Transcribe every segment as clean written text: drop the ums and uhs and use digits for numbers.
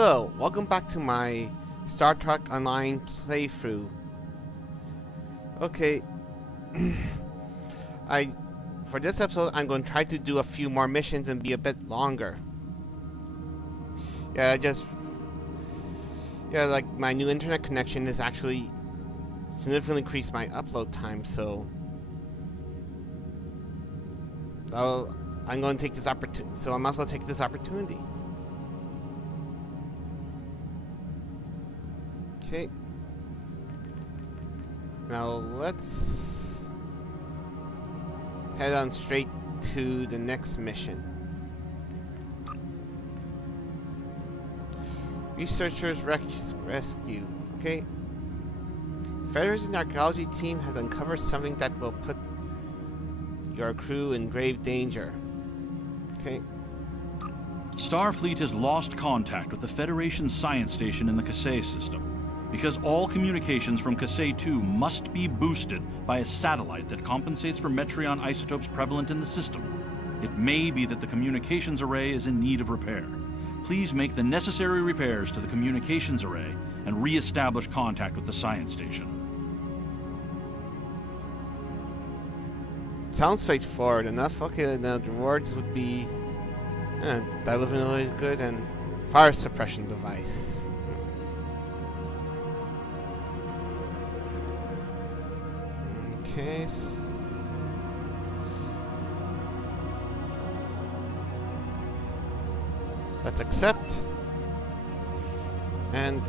Hello, welcome back to my Star Trek Online playthrough. Okay, for this episode I'm going to try to do a few more missions and be a bit longer. Like my new internet connection has actually significantly increased my upload time, so I'm going to take this opportunity. So I might as well take this opportunity. Okay. Now let's head on straight to the next mission. Researchers rescue. Okay. Federation archaeology team has uncovered something that will put your crew in grave danger. Okay. Starfleet has lost contact with the Federation science station in the Kasei system. Because all communications from Kasei 2 must be boosted by a satellite that compensates for Metreon isotopes prevalent in the system, it may be that the communications array is in need of repair. Please make the necessary repairs to the communications array and re-establish contact with the science station. Sounds straightforward enough. Okay, the rewards would be delivery is good and fire suppression device. Okay. Let's accept. And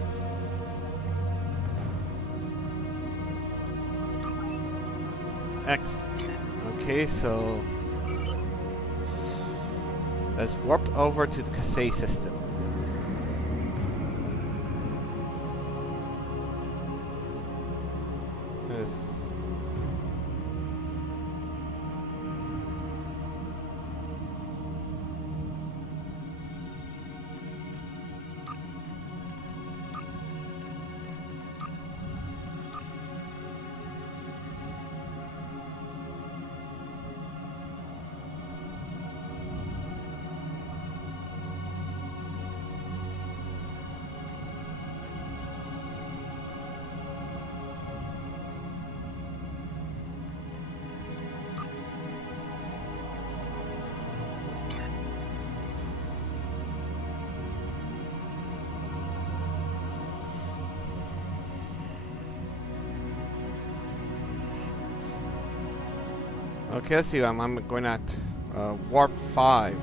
X. Okay, so let's warp over to the Kasei system. Yes. Okay, let's see. I'm going at warp 5.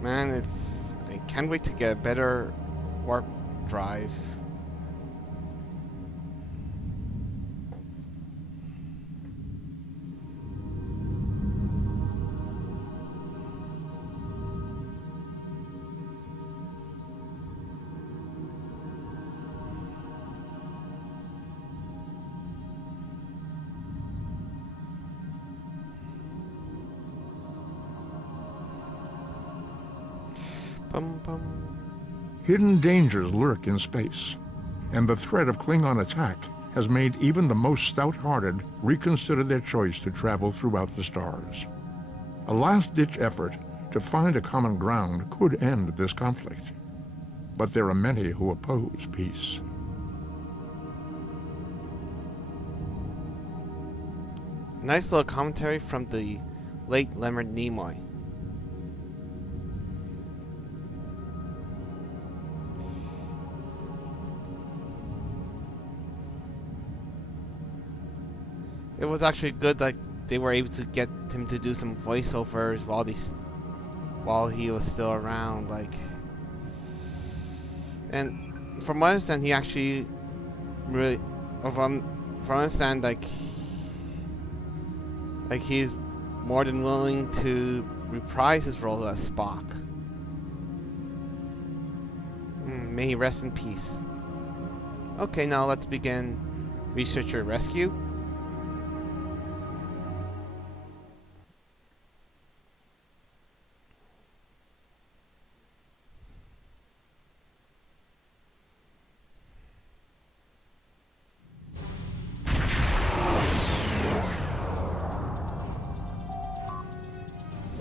Man, I can't wait to get a better warp drive. Hidden dangers lurk in space, and the threat of Klingon attack has made even the most stout-hearted reconsider their choice to travel throughout the stars. A last-ditch effort to find a common ground could end this conflict, but there are many who oppose peace. Nice little commentary from the late Leonard Nimoy. It was actually good that they were able to get him to do some voiceovers while he was still around, and from what I understand, he actually really, from what I understand, he's more than willing to reprise his role as Spock. May he rest in peace. Okay, now let's begin researcher rescue.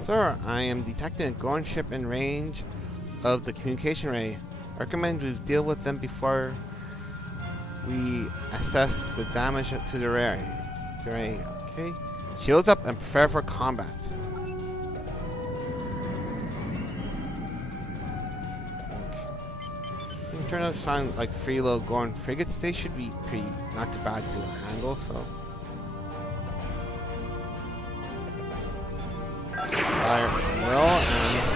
Sir, I am detecting a Gorn ship in range of the communication ray. I recommend we deal with them before we assess the damage to the ray. Okay. Shields up and prepare for combat. Turn out to sound like freeload Gorn frigates. They should be not too bad to handle, so. Fire will and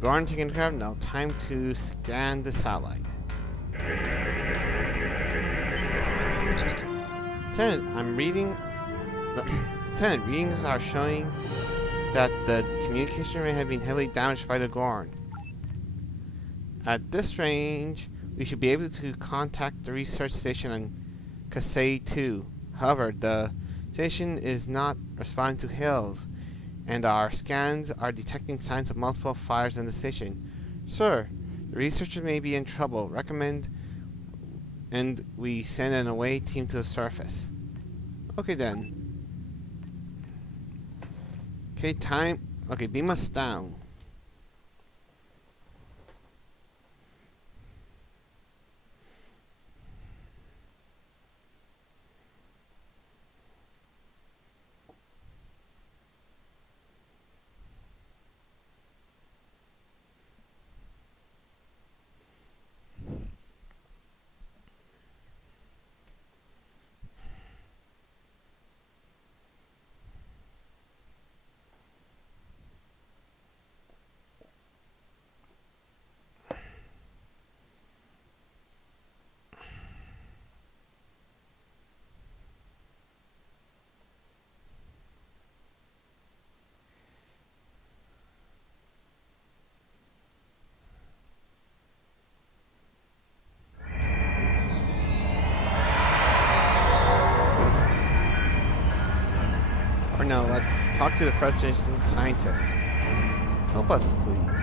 Gorn taken care of. Now time to scan the satellite. Lieutenant, I'm reading. Lieutenant, readings are showing that the communication ray had been heavily damaged by the Gorn. At this range, we should be able to contact the research station on Kasei 2. However, the station is not responding to hails, and our scans are detecting signs of multiple fires in the station. Sir, the researchers may be in trouble. Recommend and we send an away team to the surface. Okay then. Okay, time. Okay, beam us down. Or no, let's talk to the frustrated scientist. Help us, please.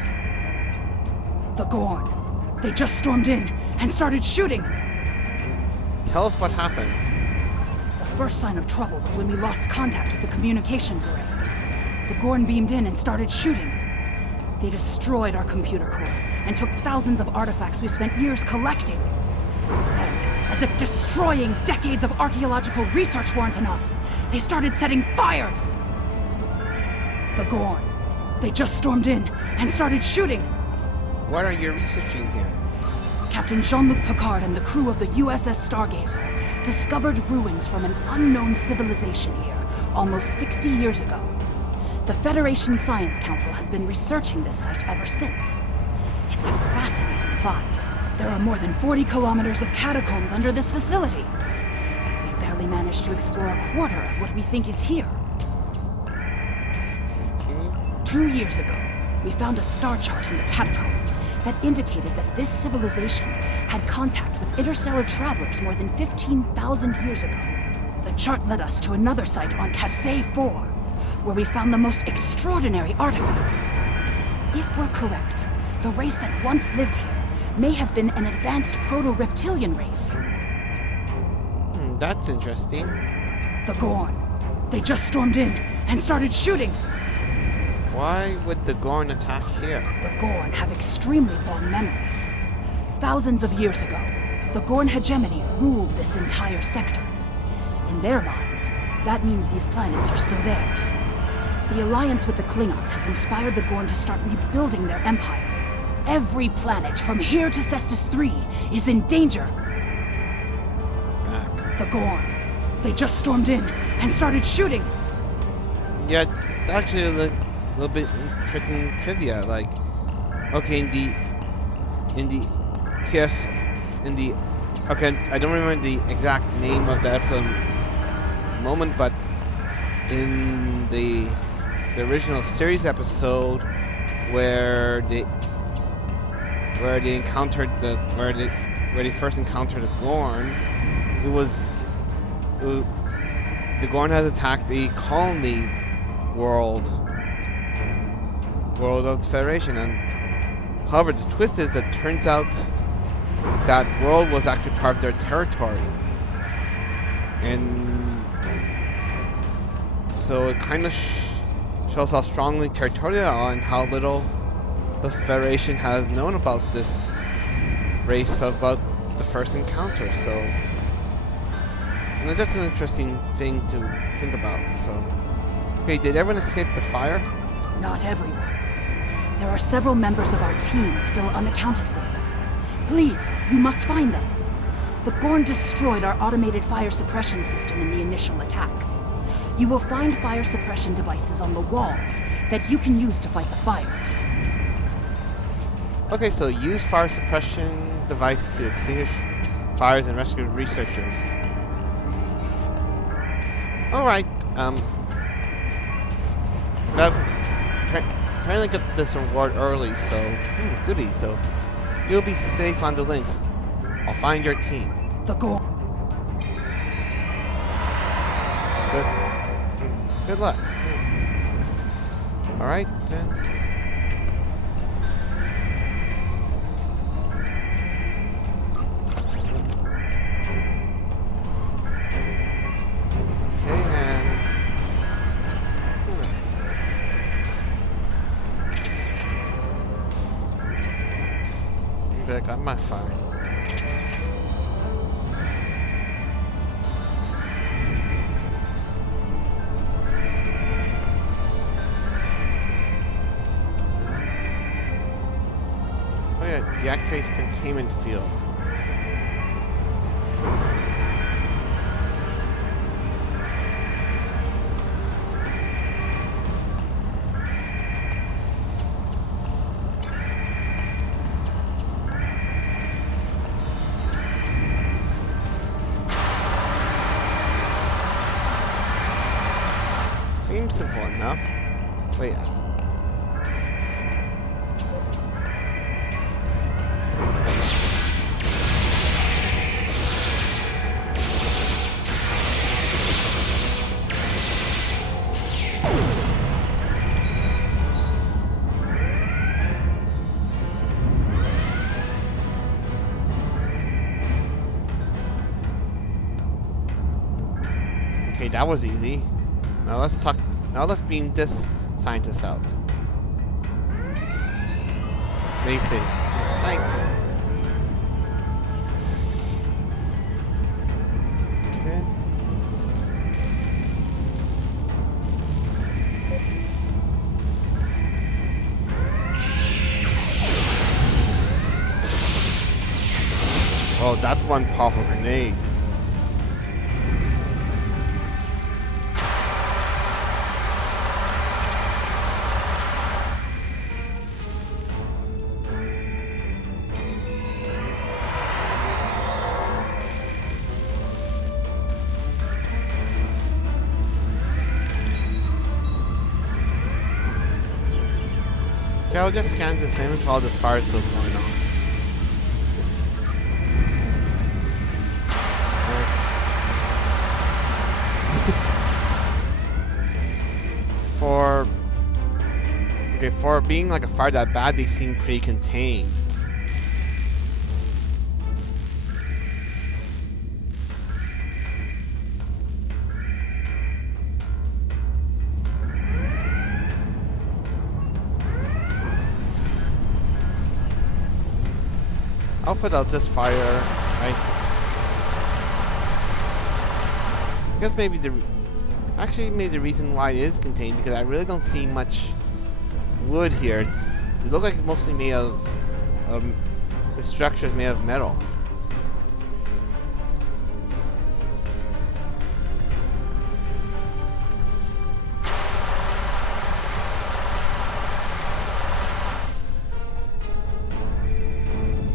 The Gorn. They just stormed in and started shooting. Tell us what happened. The first sign of trouble was when we lost contact with the communications array. The Gorn beamed in and started shooting. They destroyed our computer core and took thousands of artifacts we spent years collecting. Then, as if destroying decades of archaeological research weren't enough, they started setting fires! The Gorn. They just stormed in and started shooting. What are you researching here? Captain Jean-Luc Picard and the crew of the USS Stargazer discovered ruins from an unknown civilization here almost 60 years ago. The Federation Science Council has been researching this site ever since. It's a fascinating find. There are more than 40 kilometers of catacombs under this facility. We've barely managed to explore a quarter of what we think is here. 2 years ago, we found a star chart in the catacombs that indicated that this civilization had contact with interstellar travelers more than 15,000 years ago. The chart led us to another site on Kasei 4, where we found the most extraordinary artifacts. If we're correct, the race that once lived here may have been an advanced proto-reptilian race. That's interesting. The Gorn. They just stormed in and started shooting. Why would the Gorn attack here? The Gorn have extremely long memories. Thousands of years ago, the Gorn hegemony ruled this entire sector. In their minds, that means these planets are still theirs. The alliance with the Klingons has inspired the Gorn to start rebuilding their empire. Every planet from here to Cestus 3 is in danger. The Gorn. They just stormed in and started shooting. Yeah, actually a little bit interesting trivia. Like, okay, in the okay, I don't remember the exact name of the episode moment, but in the original series episode where they encountered where they first encountered the Gorn, the Gorn has attacked the colony world of the Federation, and however the twist is that it turns out that world was actually part of their territory, and so it kind of shows how strongly territorial and how little the Federation has known about this race about the first encounter. So, and it's just an interesting thing to think about. So, okay, did everyone escape the fire? Not everyone. There are several members of our team still unaccounted for. Please, you must find them. The Gorn destroyed our automated fire suppression system in the initial attack. You will find fire suppression devices on the walls that you can use to fight the fires. Okay, so use fire suppression device to extinguish fires and rescue researchers. Alright, that apparently got this reward early, so goody. So you'll be safe on the links. I'll find your team. The Gorn. Good luck. Alright then. Okay, and maybe I got my fire. Deactivates containment field. Seems simple enough. Wait. Okay, that was easy. Now let's beam this scientist out. Stay safe. Thanks. Okay. Oh, that's one powerful grenade. Okay, I'll just scan this image while this fire is still going on. For being like a fire that bad, they seem pretty contained. I'll put out this fire. I guess maybe the reason why it is contained, because I really don't see much wood here. It looks like it's mostly made of the structure is made of metal.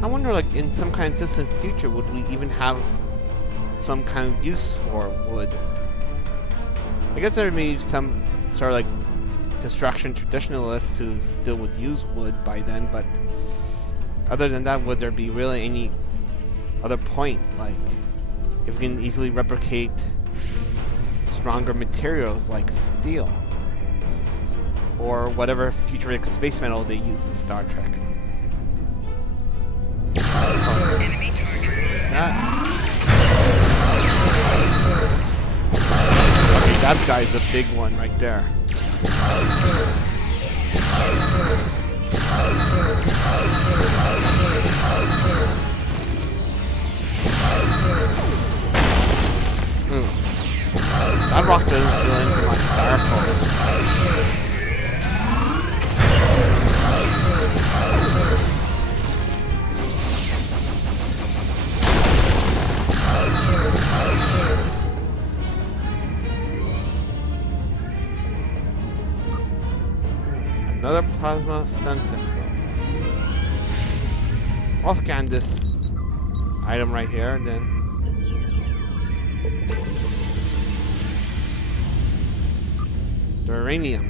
I wonder, like, in some kind of distant future, would we even have some kind of use for wood? I guess there may be some sort of like construction traditionalists who still would use wood by then, but other than that, would there be really any other point? Like, if we can easily replicate stronger materials like steel or whatever futuristic space metal they use in Star Trek. Enemy target. Okay, that guy's a big one right there. That rock doesn't feel into my styrofoam. Another plasma stun pistol. I'll scan this item right here and then. Uranium.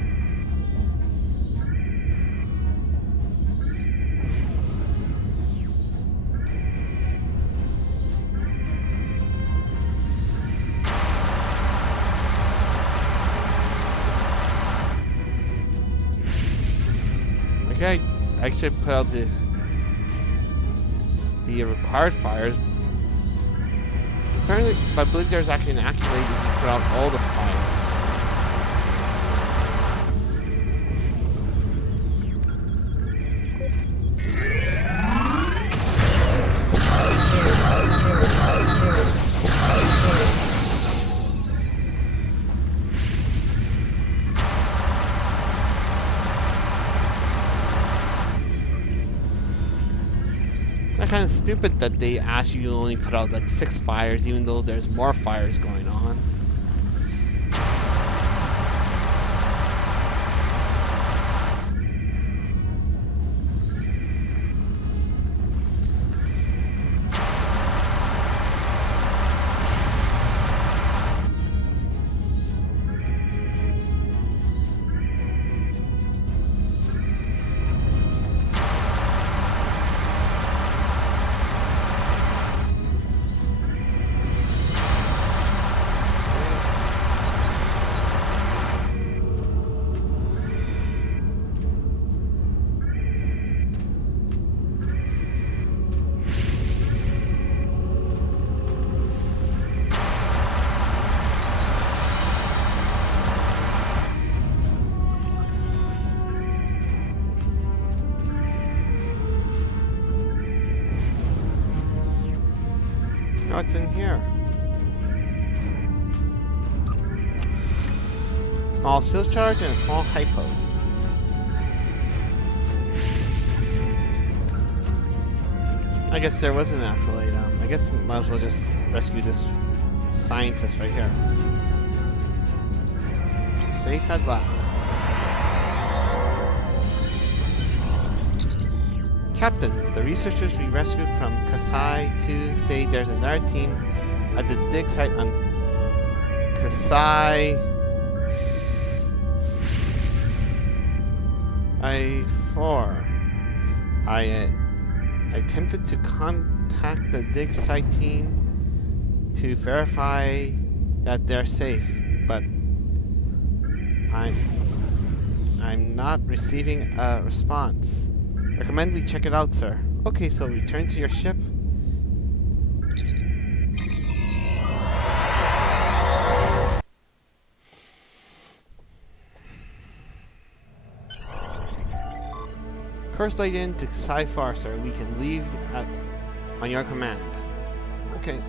Okay, I should put out the required fires. Apparently, I believe there's actually an activator that can put out all the fires. Kind of stupid that they ask you to only put out like 6 fires even though there's more fires going on. What's in here? Small shield charge and a small hypo. I guess there was an accolade. I guess we might as well just rescue this scientist right here. Safe at last. Captain, the researchers we rescued from Kasai 2 say there's another team at the dig site on Kasai I-4. I attempted to contact the dig site team to verify that they're safe, but I'm not receiving a response. Recommend we check it out, sir. Okay, so return to your ship. Course laid in to Sci-Far, sir. We can leave on your command. Okay.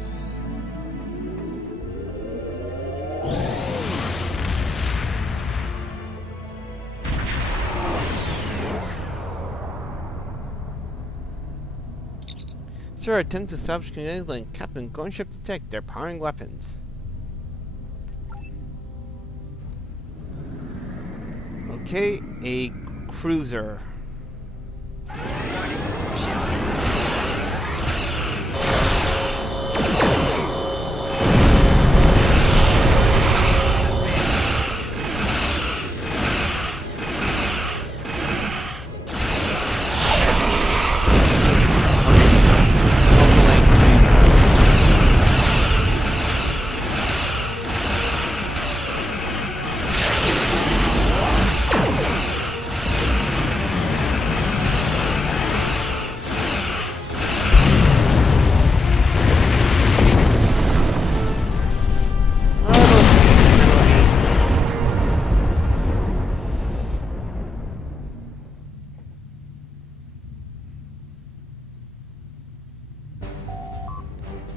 Sir, attempt to establish community link. Captain, going ship detect. They're powering weapons. Okay, a cruiser.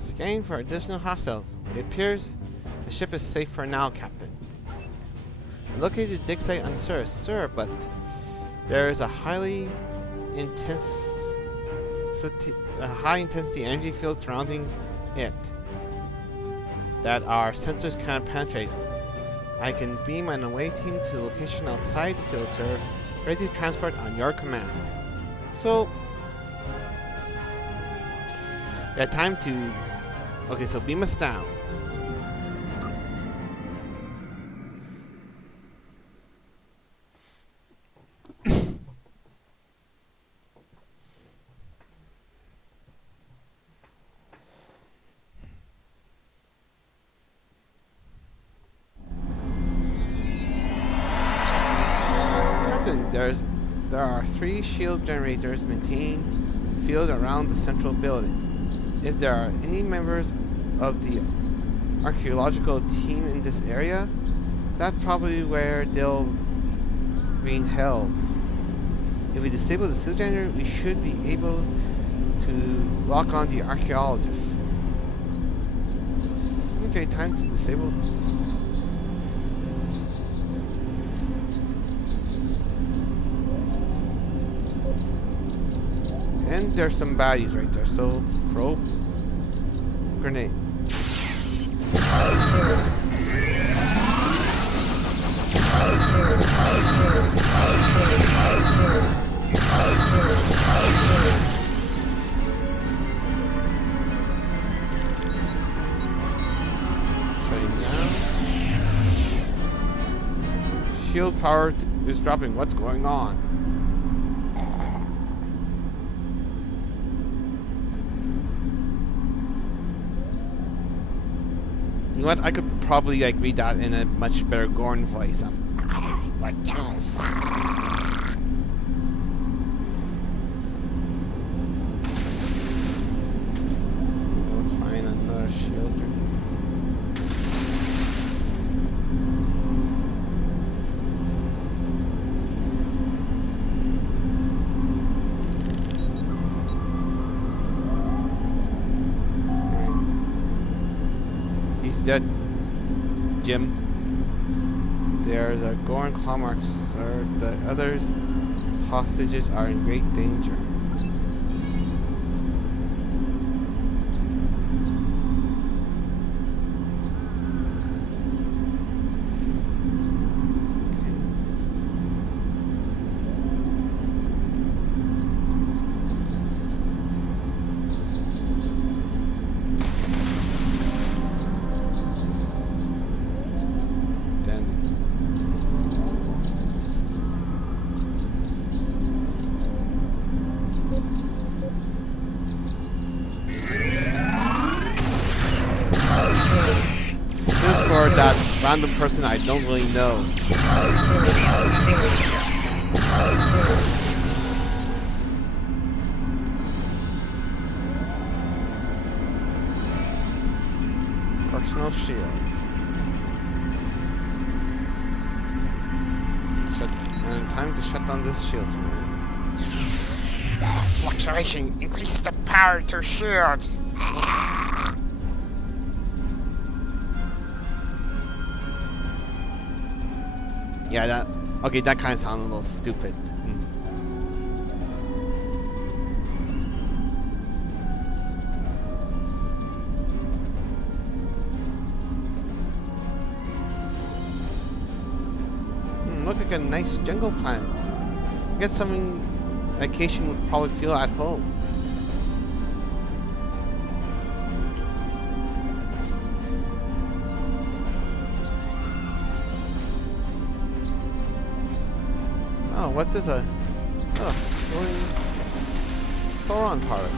Scanning for additional hostiles. It appears the ship is safe for now, Captain. Located the dig site on Sir, but there is a high intensity energy field surrounding it that our sensors cannot penetrate. I can beam an away team to the location outside the field, sir, ready to transport on your command. So, yeah, time to. Okay, so beam us down. Captain, there are 3 shield generators maintaining field around the central building. If there are any members of the archaeological team in this area, that's probably where they'll being held. If we disable the shield generator, we should be able to lock on the archaeologists. Okay, time to disable. And there's some baddies right there, so throw grenade. Shutting down. Shield power is dropping. What's going on? You know what? I could probably like read that in a much better Gorn voice. Like yes. Let's find another shield. Dead, Jim. There's a Gorn claw mark, sir. The others hostages are in great danger. That random person I don't really know. Personal shields. Time to shut down this shield. Fluctuation. Increase the power to shields. Yeah, that kind of sounded a little stupid. like a nice jungle planet. I guess something like Cation would probably feel at home. Oh, what's this? Glowing Thoron part.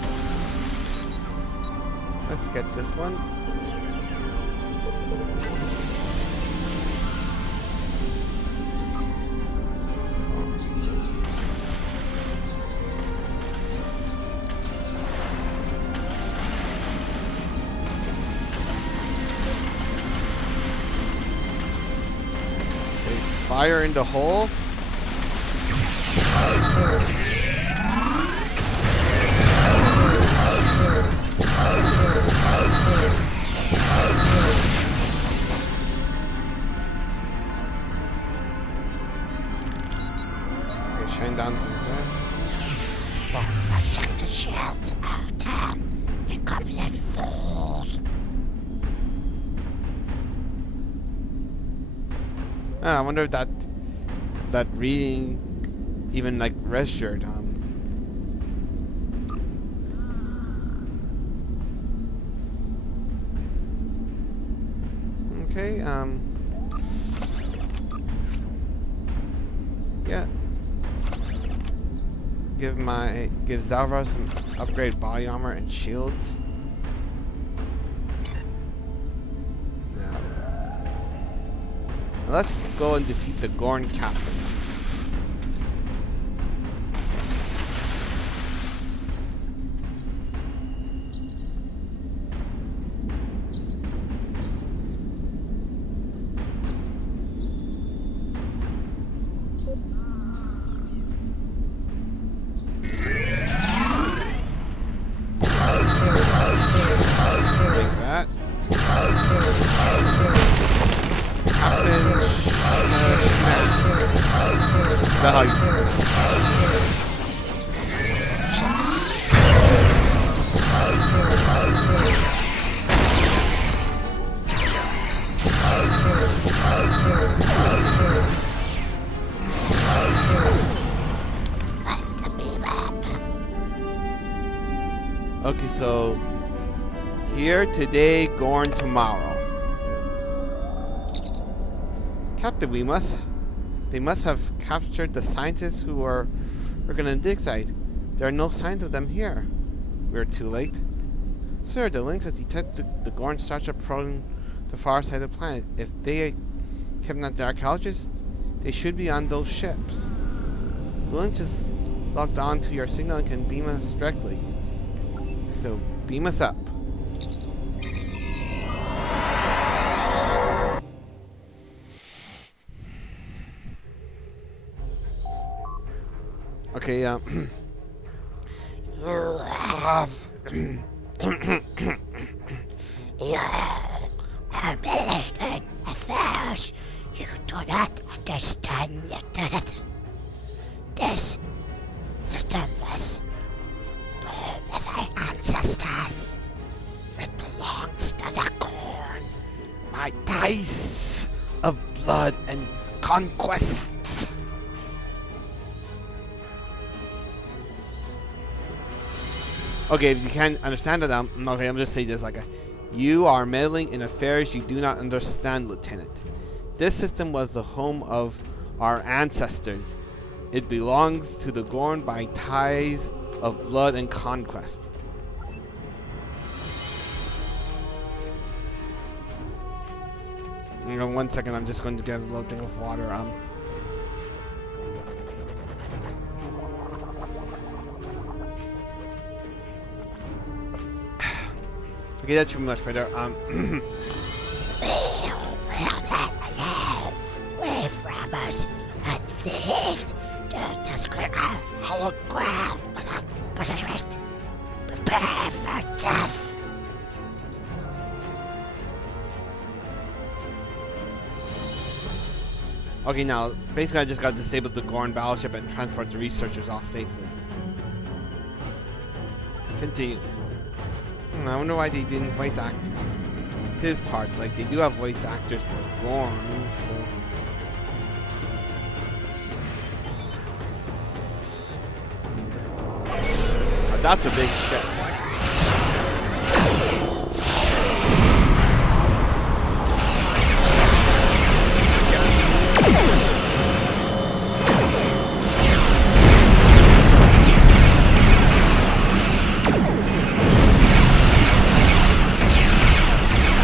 Let's get this one. Okay, fire in the hole. Shine down through there. Protect the shields out there. Incompetent fools. I wonder if that reading even like registered. Okay. Yeah. Give Zalvar some upgraded body armor and shields. Now, let's go and defeat the Gorn captain. Okay, so here today, Gorn tomorrow. Captain, they must have captured the scientists who are working on the dig site. There are no signs of them here. We're too late. Sir, the links that detect the Gorn starship approaching the far side of the planet. If they kidnapped the archaeologists, they should be on those ships. The link just logged on to your signal and can beam us directly. So, beam us up. Okay, You are belated affairs. You do not understand, Lieutenant. This system was the home of our ancestors. It belongs to the Gorn. my dice of blood and conquests. Okay, if you can't understand it, okay, I'm just saying this like you are meddling in affairs you do not understand, Lieutenant. This system was the home of our ancestors. It belongs to the Gorn by ties of blood and conquest. Hang on 1 second, I'm just going to get a little drink of water. Okay, that should be much better. We will not allow grave robbers and thieves to desecrate our hallowed ground without punishment. Prepare for death. Okay, now, basically I just got to disable the Gorn battleship and transport the researchers off safely. Continue. I wonder why they didn't voice act his parts. Like, they do have voice actors for Gorn, so... that's a big ship.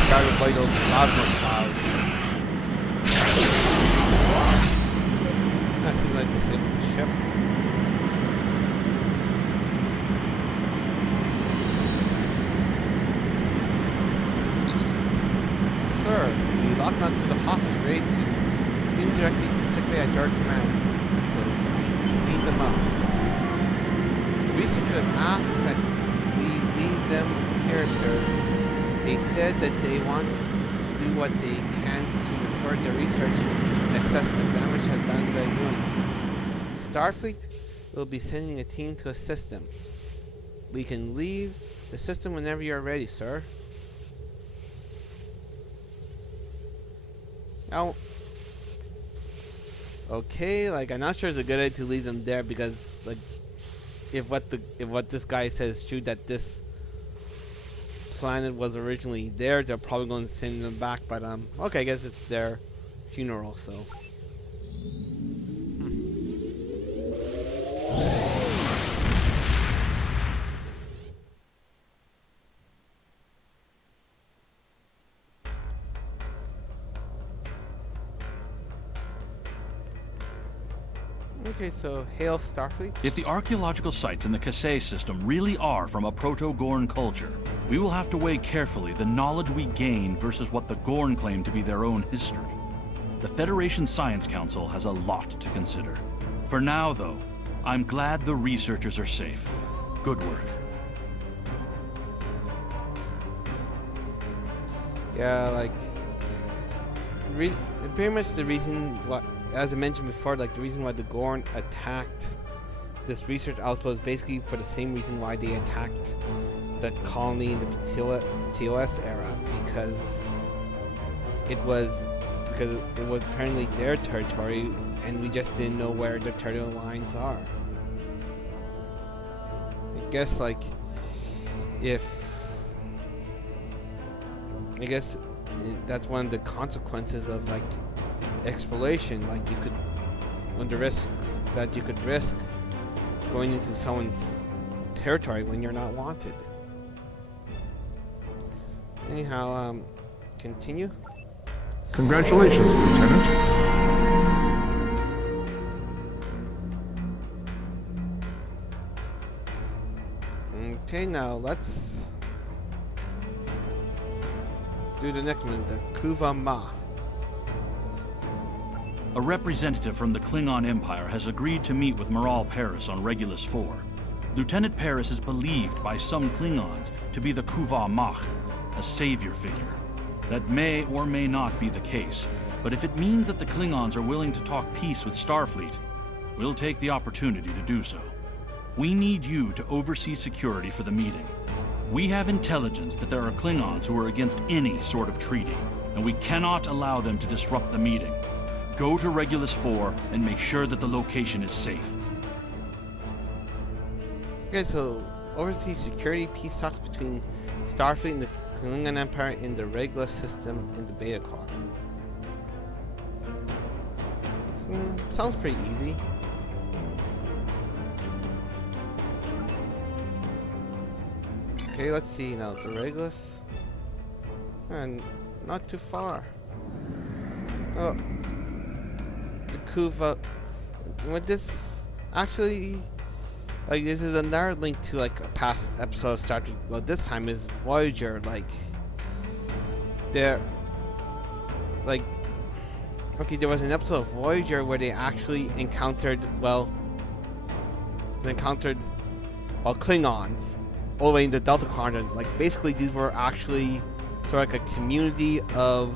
Gotta play those plasma clouds. That seems like the same with the ship. Sir, we locked onto the hostage ready to beam directly to sickbay at your command. So, lead them up. Researchers have asked that we leave them here, sir. They said that they want to do what they can to record their research and assess the damage done by wounds. Starfleet will be sending a team to assist them. We can leave the system whenever you're ready, sir. Now, okay, like I'm not sure it's a good idea to leave them there because, like, if what this guy says is true, that this planet was originally there, they're probably going to send them back. But okay, I guess it's their funeral, so. Okay, so hail Starfleet. If the archaeological sites in the Kasei system really are from a Proto-Gorn culture, we will have to weigh carefully the knowledge we gain versus what the Gorn claim to be their own history. The Federation Science Council has a lot to consider. For now, though, I'm glad the researchers are safe. Good work. Yeah, like, pretty much the reason what, as I mentioned before, like the reason why the Gorn attacked this research outpost is basically for the same reason why they attacked the colony in the TOS era, because it was apparently their territory, and we just didn't know where the territorial lines are. I guess that's one of the consequences of like exploration. Like, you could, on the risks that you could risk going into someone's territory when you're not wanted. Anyhow, continue. Congratulations, Lieutenant. Okay, now let's do the next one, the Kuva Ma. A representative from the Klingon Empire has agreed to meet with Moral Paris on Regulus 4. Lieutenant Paris is believed by some Klingons to be the Kuva Mach, a savior figure. That may or may not be the case, but if it means that the Klingons are willing to talk peace with Starfleet, we'll take the opportunity to do so. We need you to oversee security for the meeting. We have intelligence that there are Klingons who are against any sort of treaty, and we cannot allow them to disrupt the meeting. Go to Regulus 4 and make sure that the location is safe. Okay, so oversee security peace talks between Starfleet and the Klingon Empire in the Regulus system in the Beta Quadrant. Sounds pretty easy. Okay, let's see now. The Regulus, and not too far. Oh, the Kuva. With this, actually, like, this is another link to like a past episode of Star Trek. Well, this time is Voyager. Like, there was an episode of Voyager where they actually encountered Klingons all the way in the Delta Quadrant. Like, basically, these were actually sort of like a community of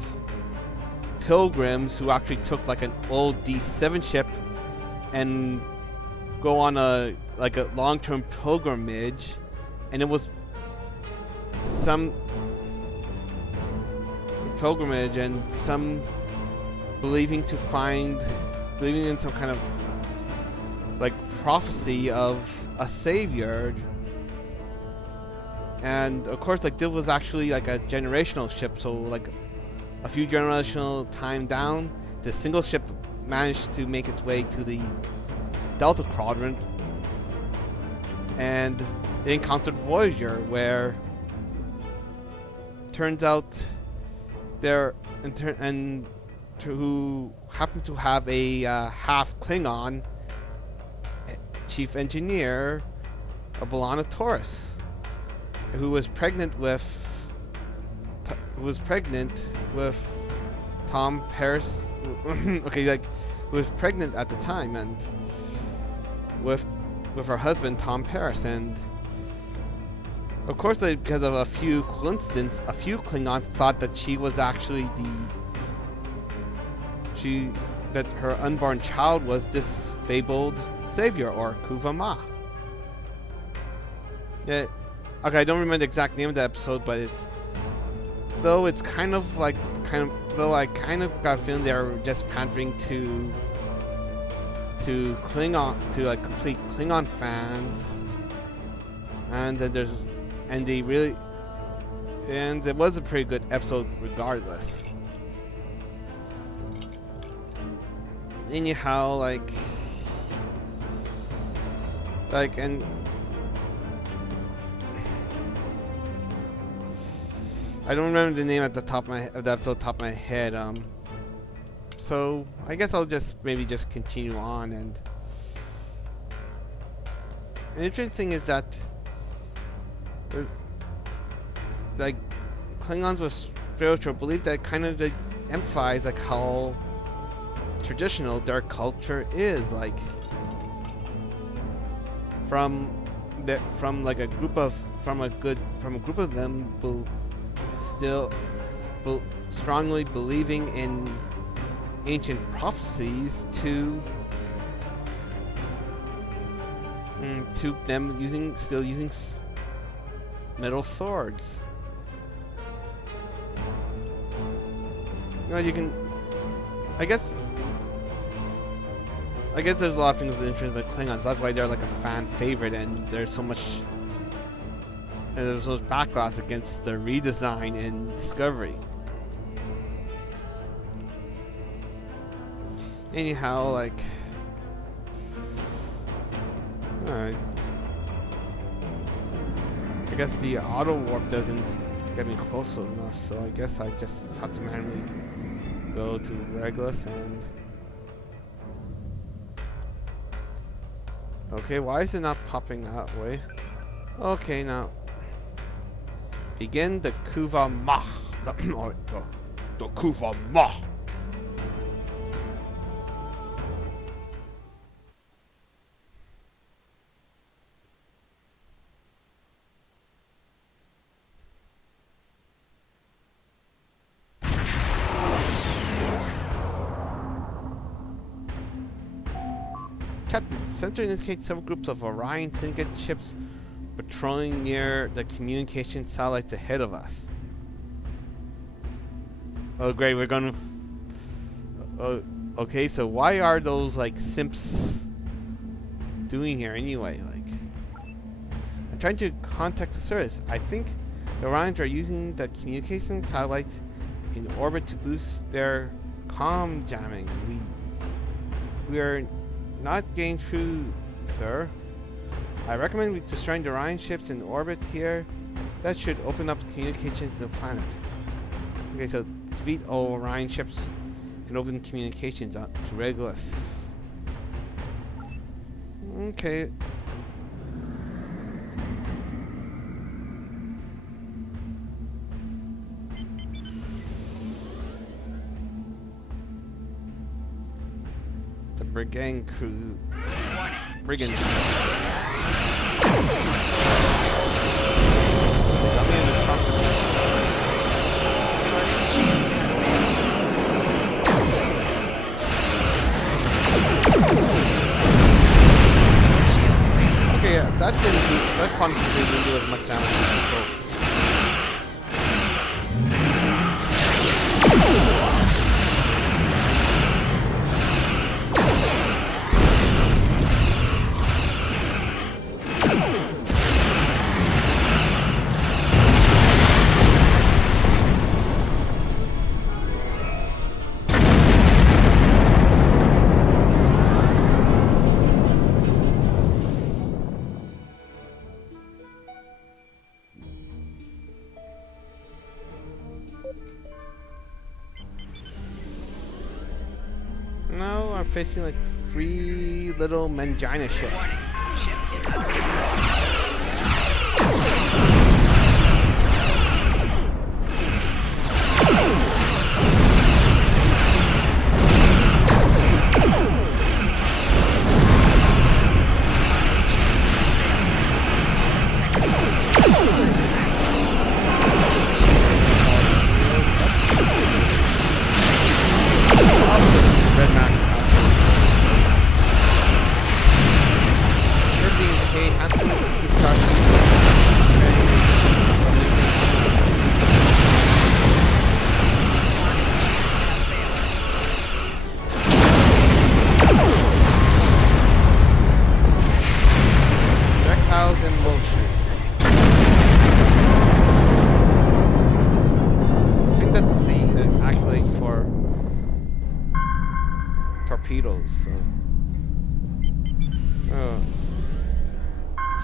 pilgrims who actually took like an old D7 ship and go on a long-term pilgrimage, and it was some pilgrimage and some believing in some kind of like prophecy of a savior And of course, like, this was actually like a generational ship, so like a few generational time down, the single ship managed to make its way to the Delta Quadrant, and they encountered Voyager, where turns out who happened to have a half Klingon chief engineer, B'Elanna Torres, who was pregnant with Tom Paris. Okay, like, who was pregnant at the time, and with her husband Tom Paris, and of course, like, because of a few coincidences, a few Klingons thought that she was actually that her unborn child was this fabled savior, or Kuvama. Yeah, okay, I don't remember the exact name of the episode, but though I kind of got a feeling they were just pandering to Klingon, to like complete Klingon fans, and that it was a pretty good episode regardless. Anyhow, and I don't remember the name at the top of the episode, top of my head. So I guess I'll maybe just continue on. And an interesting thing is that, like, Klingons with spiritual belief that kind of emphasize like how traditional their culture is, like from a group of them strongly believing in ancient prophecies to them still using metal swords. You know, you can, I guess there's a lot of things interesting with Klingons. That's why they're like a fan favorite, and there's so much backlash against the redesign in Discovery. Anyhow, like, alright. I guess the auto warp doesn't get me close enough, so I guess I just have to manually go to Regulus and. Okay, why is it not popping that way? Okay, now begin the Kuva Mach. The Kuva Mach. Captain, center indicates several groups of Orion Syndicate ships patrolling near the communication satellites ahead of us. Oh great, we're gonna... okay, so why are those, like, simps doing here anyway? Like, I'm trying to contact the service. I think the Orions are using the communication satellites in orbit to boost their comm jamming. We are not getting through, sir. I recommend we destroying the Orion ships in orbit here. That should open up communications to the planet. Okay, so defeat all Orion ships and open communications to Regulus. Okay. The brigand crew. Brigands. Okay, yeah, that punch didn't do as much damage as before. facing like 3 little mangina ships.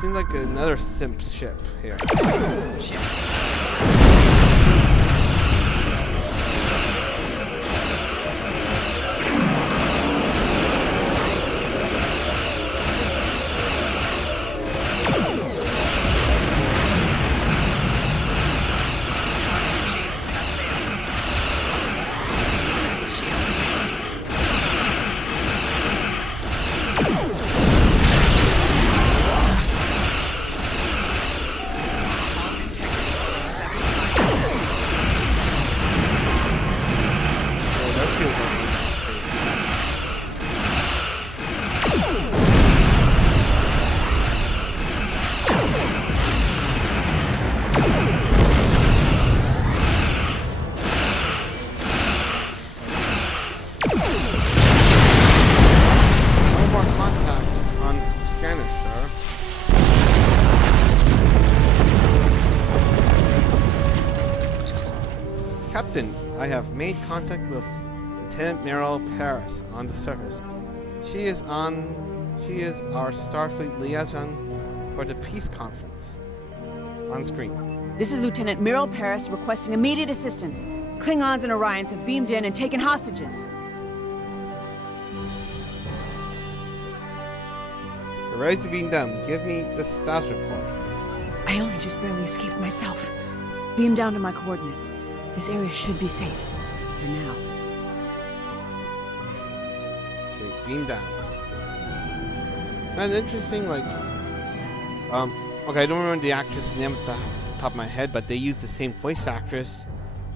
Seems like another simp ship here. Captain, I have made contact with Lieutenant Meryl Paris on the surface. She is our Starfleet liaison for the peace conference. On screen. This is Lieutenant Meryl Paris requesting immediate assistance. Klingons and Orions have beamed in and taken hostages. We're ready to beam them. Give me the status report. I only just barely escaped myself. Beam down to my coordinates. This area should be safe. For now. Okay, beam down. And interesting, like, okay, I don't remember the actress' name at the top of my head, but they used the same voice actress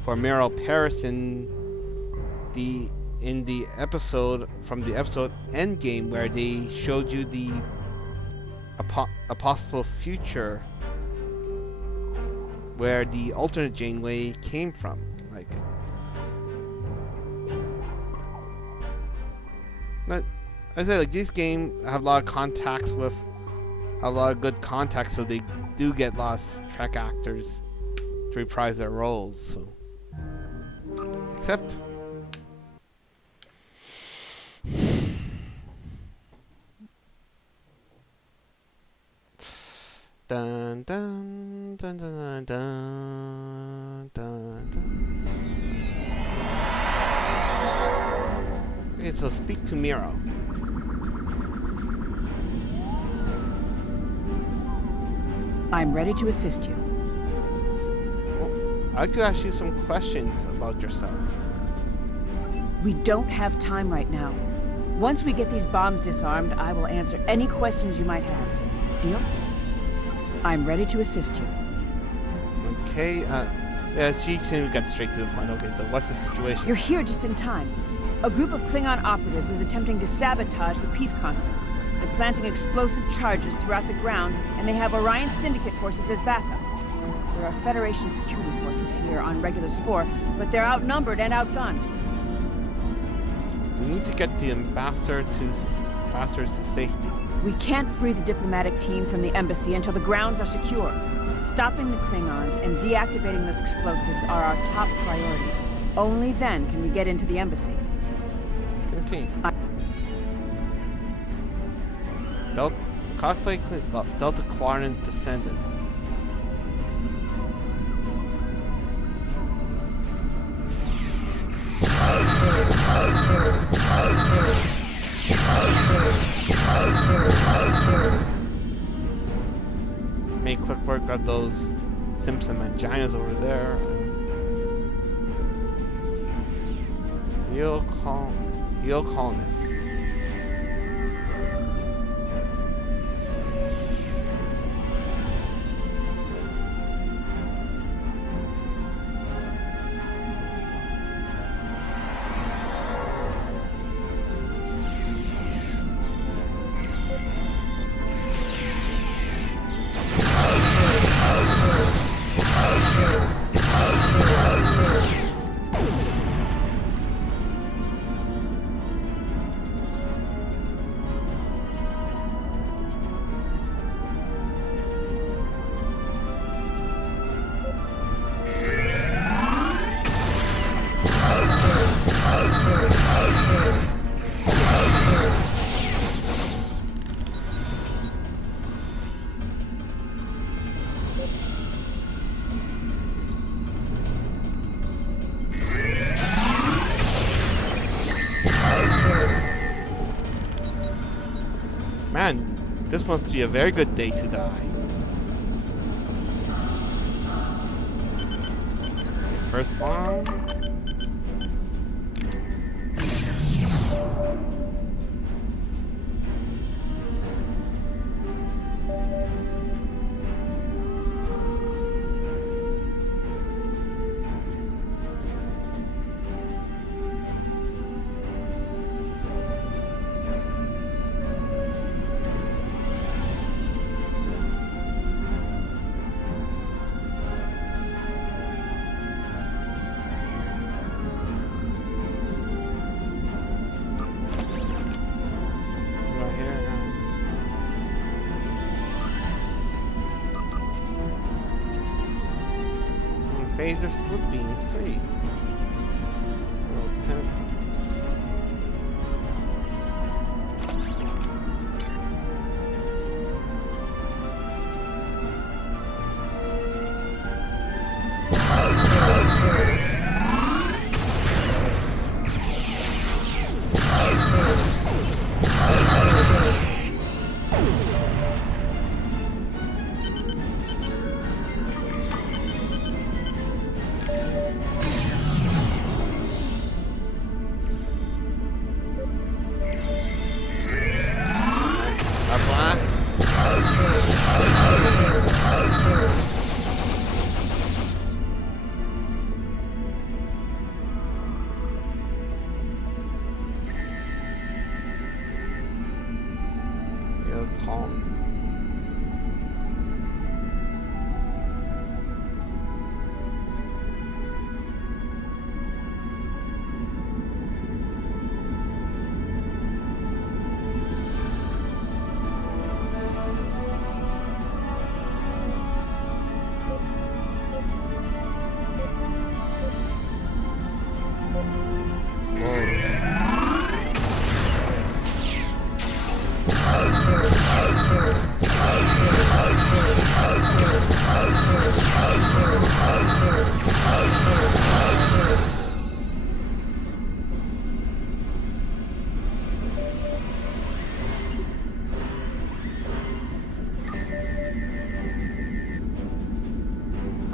for Meryl Paris in the episode Endgame, where they showed you a possible future where the alternate Janeway came from. Like, but I said, like, these games have a lot of contacts with a lot of good contacts, so they do get lost Trek actors to reprise their roles. So, except dun dun dun dun dun dun dun. Okay, so speak to Miro. I'm ready to assist you. I'd like to ask you some questions about yourself. We don't have time right now. Once we get these bombs disarmed, I will answer any questions you might have. Deal? I'm ready to assist you. Okay, yeah, she seemed to get straight to the point. Okay, so what's the situation? You're here just in time. A group of Klingon operatives is attempting to sabotage the peace conference. They're planting explosive charges throughout the grounds, and they have Orion Syndicate forces as backup. There are Federation security forces here on Regulus 4, but they're outnumbered and outgunned. We need to get the ambassadors to safety. We can't free the diplomatic team from the embassy until the grounds are secure. Stopping the Klingons and deactivating those explosives are our top priorities. Only then can we get into the embassy. Continue. Delta Quadrant descendant. make quick work of those Simpson Manginas over there. Real calmness. Man, this must be a very good day to die. First one. Phaser split beam free. Calm.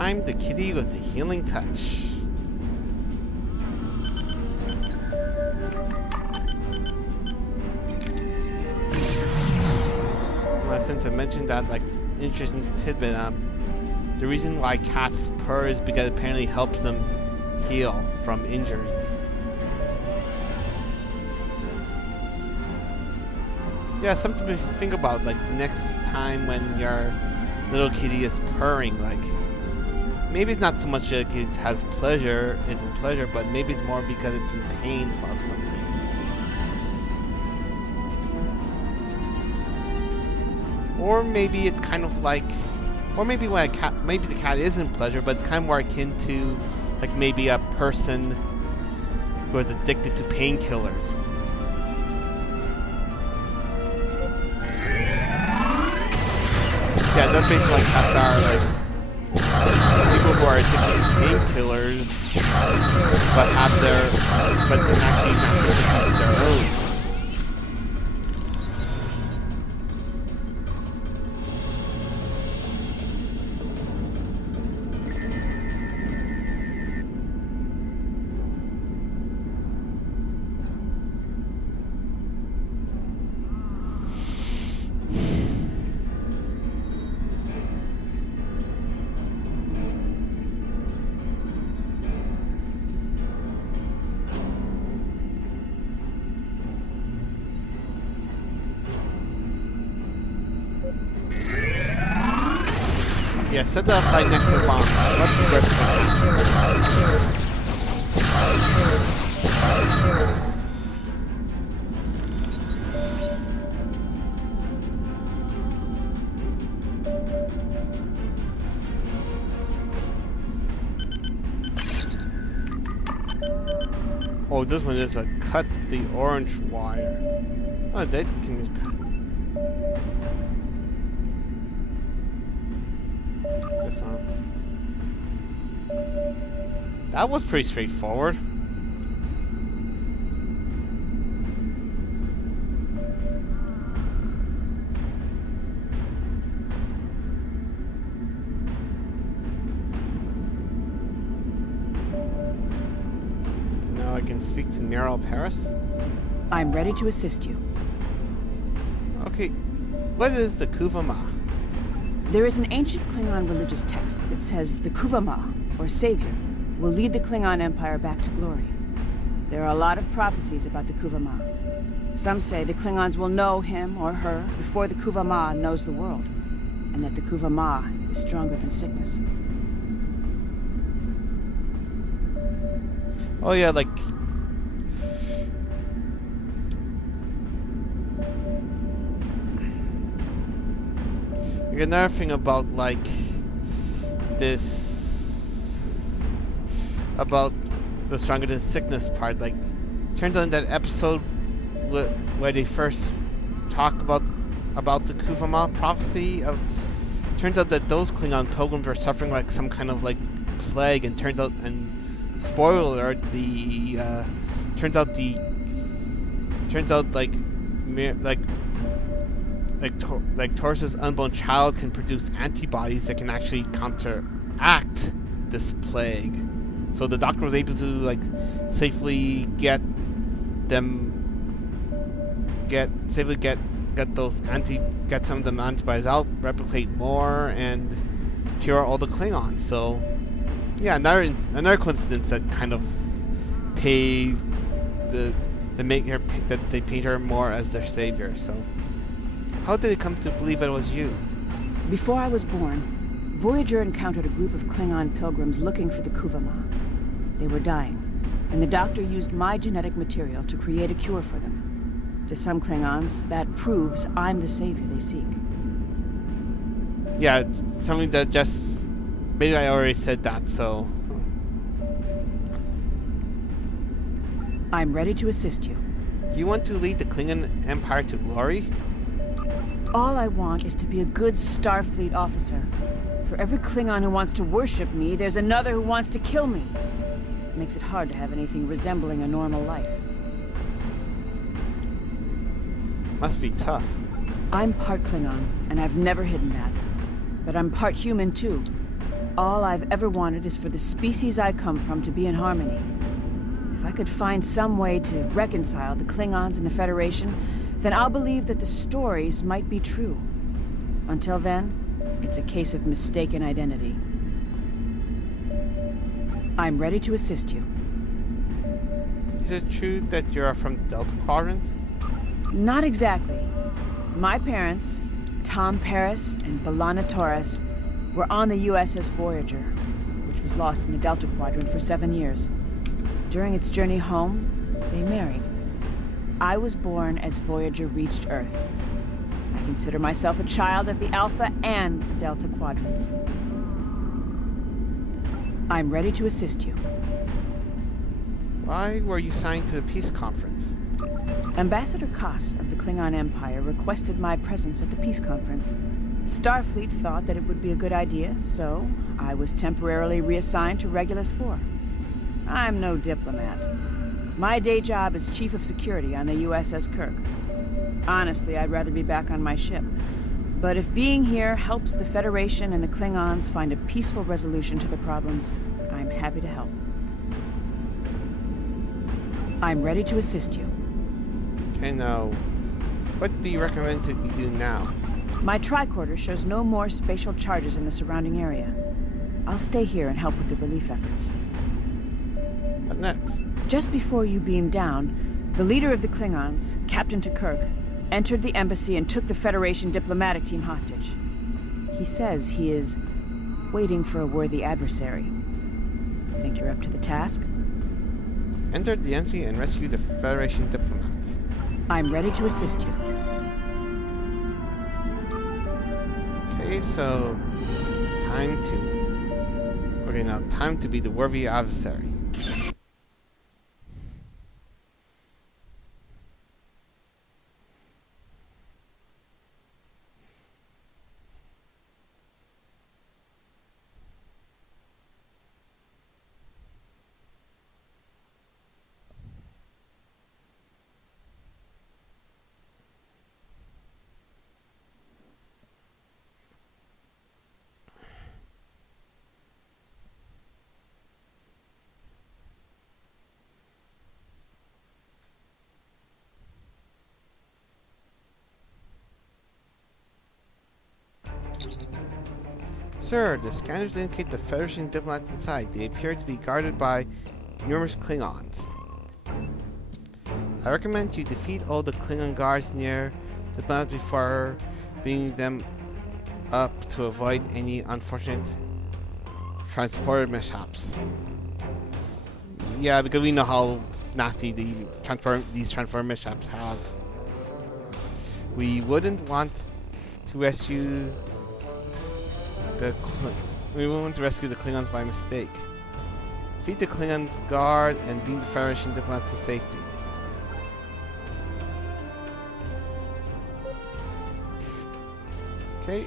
I'm the kitty with the healing touch. Since I mentioned that, like, interesting tidbit, the reason why cats purr is because it apparently helps them heal from injuries. Yeah, something to think about, like, the next time when your little kitty is purring, like, maybe it's not so much like it has pleasure, isn't pleasure, but maybe it's more because it's in pain for something. Or maybe it's kind of like, or maybe when a cat, maybe the cat isn't pleasure, but it's kind of more akin to, like, maybe a person who is addicted to painkillers. Yeah, that's basically like cats are, like, people who are addicted to painkillers, but can actually not produce their own. Yeah, set that up right next to the bomb. Let's rip it. Oh, this one is a cut the orange wire. Oh, that can be cut. This one. That was pretty straightforward. Now I can speak to Meryl Paris. I'm ready to assist you. Okay, what is the Kuvama? There is an ancient Klingon religious text that says the Kuvama, or Savior, will lead the Klingon Empire back to glory. There are a lot of prophecies about the Kuvama. Some say the Klingons will know him or her before the Kuvama knows the world, and that the Kuvama is stronger than sickness. Oh yeah, like... Another thing about, like, this... About the stronger than sickness part, like, turns out in that episode where they first talk about the Kuvama prophecy of... Turns out that those Klingon pilgrims are suffering, like, some kind of, like, plague, and turns out... And spoiler alert, turns out, like Taurus's unborn child can produce antibodies that can actually counteract this plague. So the doctor was able to, like, safely get some of them antibodies out, replicate more, and cure all the Klingons. So yeah, another coincidence that kind of paved that they paint her more as their savior. So how did it come to believe it was you? Before I was born, Voyager encountered a group of Klingon pilgrims looking for the Kuvama. They were dying, and the doctor used my genetic material to create a cure for them. To some Klingons, that proves I'm the savior they seek. Yeah, something that just... Maybe I already said that, so... I'm ready to assist you. You want to lead the Klingon Empire to glory? All I want is to be a good Starfleet officer. For every Klingon who wants to worship me, there's another who wants to kill me. It makes it hard to have anything resembling a normal life. Must be tough. I'm part Klingon, and I've never hidden that. But I'm part human, too. All I've ever wanted is for the species I come from to be in harmony. If I could find some way to reconcile the Klingons and the Federation, then I'll believe that the stories might be true. Until then, it's a case of mistaken identity. I'm ready to assist you. Is it true that you're from Delta Quadrant? Not exactly. My parents, Tom Paris and B'Elanna Torres, were on the USS Voyager, which was lost in the Delta Quadrant for 7 years. During its journey home, they married. I was born as Voyager reached Earth. I consider myself a child of the Alpha and the Delta Quadrants. I'm ready to assist you. Why were you signed to the peace conference? Ambassador Koss of the Klingon Empire requested my presence at the peace conference. Starfleet thought that it would be a good idea, so I was temporarily reassigned to Regulus 4. I'm no diplomat. My day job is Chief of Security on the USS Kirk. Honestly, I'd rather be back on my ship. But if being here helps the Federation and the Klingons find a peaceful resolution to the problems, I'm happy to help. I'm ready to assist you. Okay, now, what do you recommend that we do now? My tricorder shows no more spatial charges in the surrounding area. I'll stay here and help with the relief efforts. What next? Just before you beamed down, the leader of the Klingons, Captain Kirk, entered the embassy and took the Federation diplomatic team hostage. He says he is waiting for a worthy adversary. You think you're up to the task? Enter the entry and rescue the Federation diplomats. I'm ready to assist you. Okay, so time to be the worthy adversary. Sir, the scanners indicate the Federation diplomats inside. They appear to be guarded by numerous Klingons. I recommend you defeat all the Klingon guards near the planet before bringing them up to avoid any unfortunate transporter mishaps. Yeah, because we know how nasty these transporter mishaps have. We wouldn't want to rescue the Klingons by mistake. Defeat the Klingons guard and bring the Federation diplomats to safety. Okay.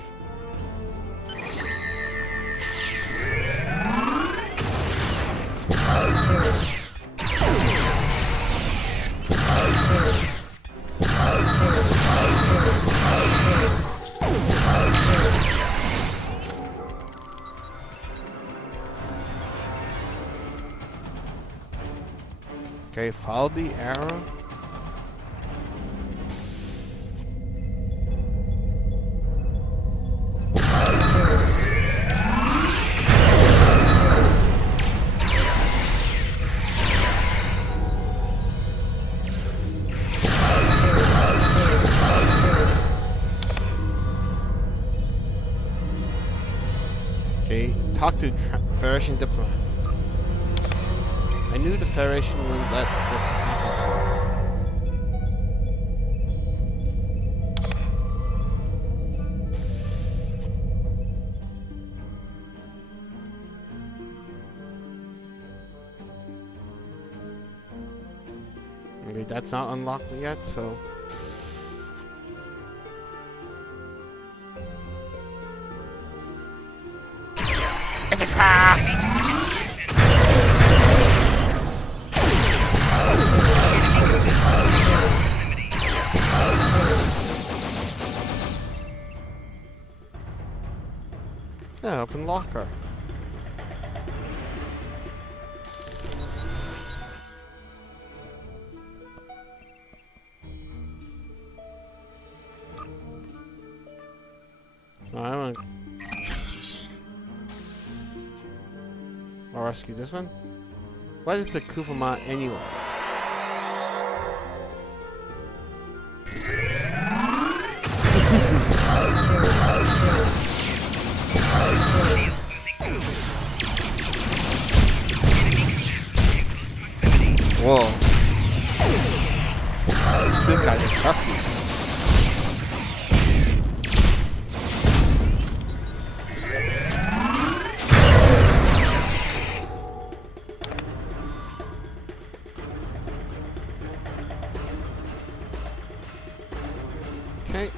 Okay, follow the arrow. Okay, talk to Federation diplomat. I knew the Federation wouldn't let this happen to us. Okay, that's not unlocked yet, so... It's a trap! Yeah, open locker. So I want. I'll rescue this one. What is the Kufama anyway? Whoa. This guy's a toughie. Okay.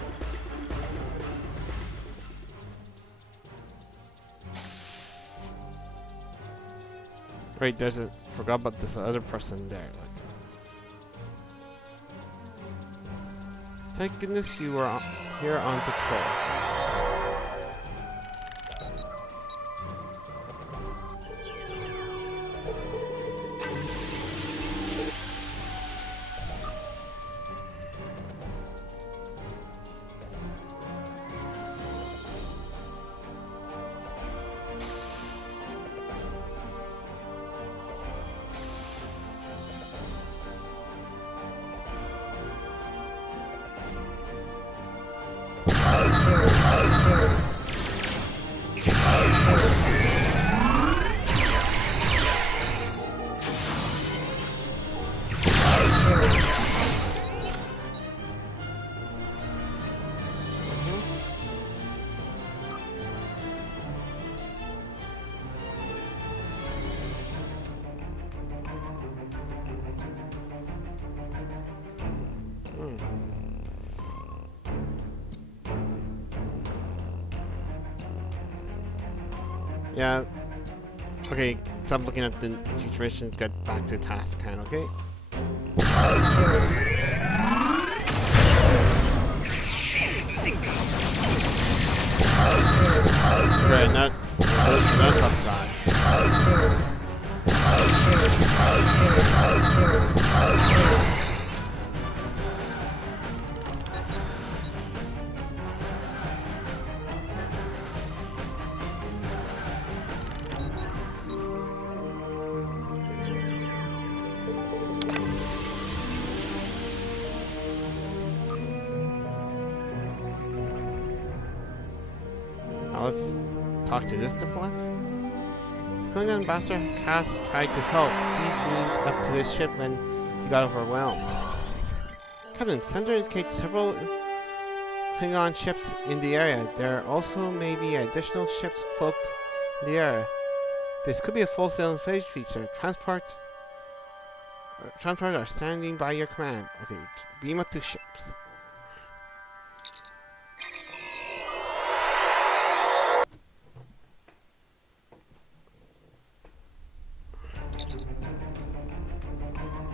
Wait, there's a... Forgot about this other person there. Like, thank goodness you were here on patrol. Yeah. Okay, stop looking at the future missions. Get back to task can, okay? Right, not tough guy. Now let's talk to this diplomat. The Klingon ambassador Cass tried to help. He moved up to his ship when he got overwhelmed. Captain, Sender indicates several Klingon ships in the area. There also may be additional ships cloaked in the area. This could be a full-scale invasion feature. Transport are standing by your command. Okay, beam up to ships.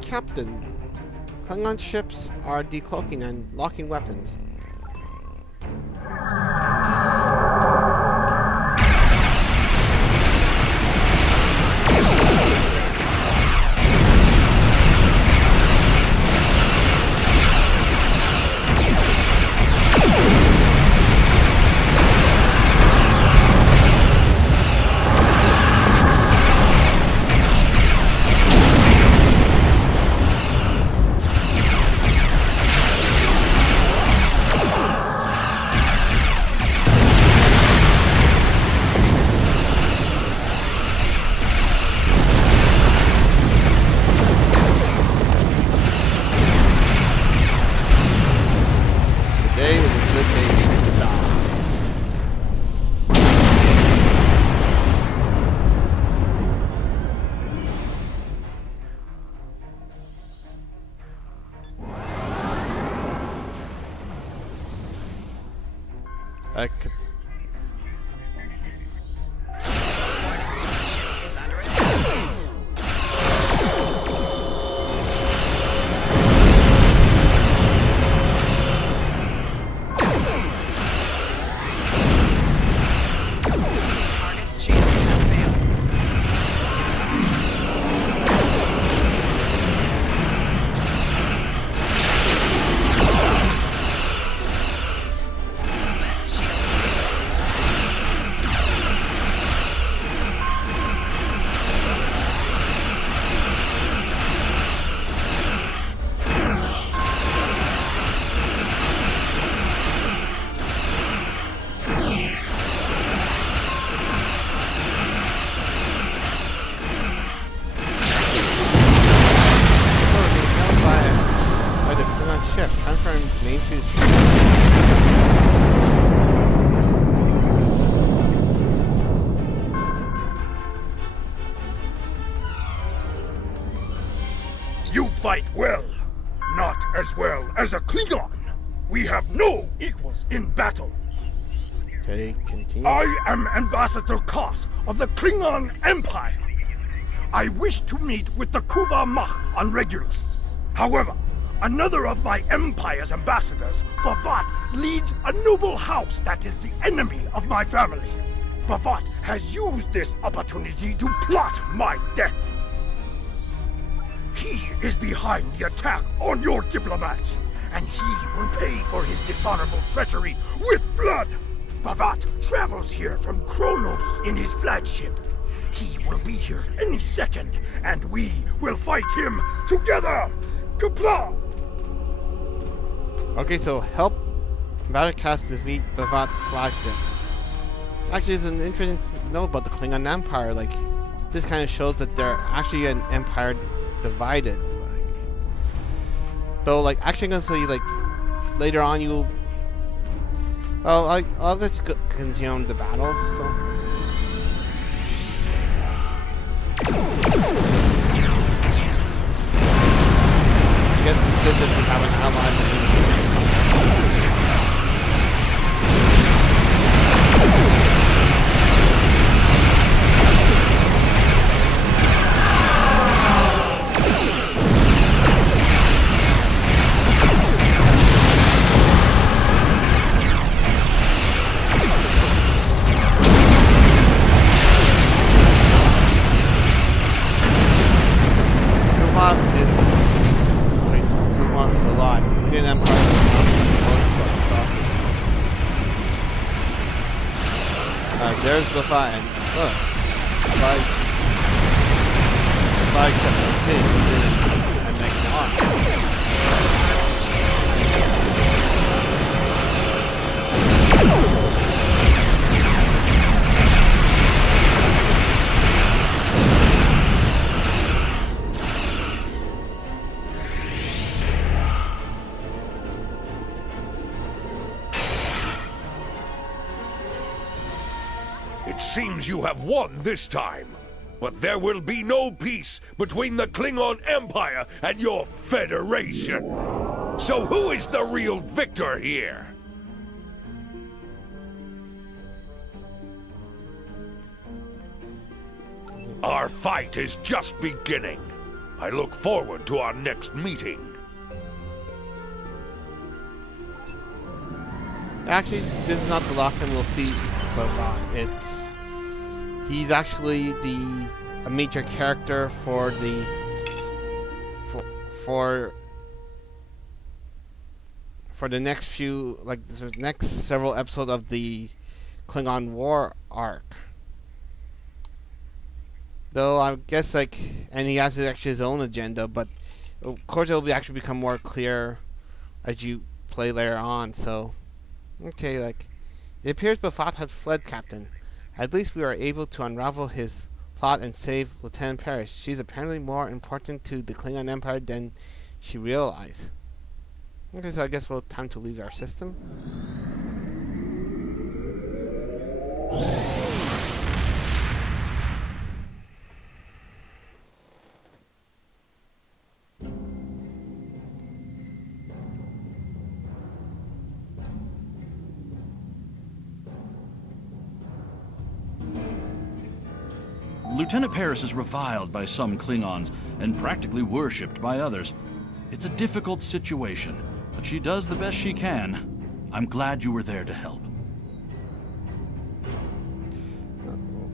Captain, Klingon ships are decloaking and locking weapons. You fight well, not as well as a Klingon. We have no equals in battle. Okay, continue. I am Ambassador Koss of the Klingon Empire. I wish to meet with the Kuva Mach on Regulus. However, another of my Empire's ambassadors, Bavat, leads a noble house that is the enemy of my family. Bavat has used this opportunity to plot my death. He is behind the attack on your diplomats, and he will pay for his dishonorable treachery with blood. Bavat travels here from Kronos in his flagship. He will be here any second, and we will fight him together! Kapla! Okay, so help Vatikas defeat Bavat's flagship. Actually, it's an interesting note about the Klingon Empire. Like, this kind of shows that they're actually an empire divided. Like, though, like, actually, I'm gonna say, like, later on, you'll. Well, I'll just continue on the battle. So. I guess it's good that we have an ally. There's the fire. And flag except the thing and make an arm. It seems you have won this time, but there will be no peace between the Klingon Empire and your Federation. So who is the real victor here? Our fight is just beginning. I look forward to our next meeting. Actually, this is not the last time we'll see Bavon. He's actually a major character for the next few, like the next several episodes of the Klingon War arc. Though I guess and he has actually his own agenda, but of course it'll actually become more clear as you play later on. So, okay, it appears Bafat had fled, Captain. At least we are able to unravel his plot and save Lieutenant Paris. She's apparently more important to the Klingon Empire than she realized. Okay, so I guess we'll time to leave our system. Lieutenant Paris is reviled by some Klingons and practically worshipped by others. It's a difficult situation, but she does the best she can. I'm glad you were there to help.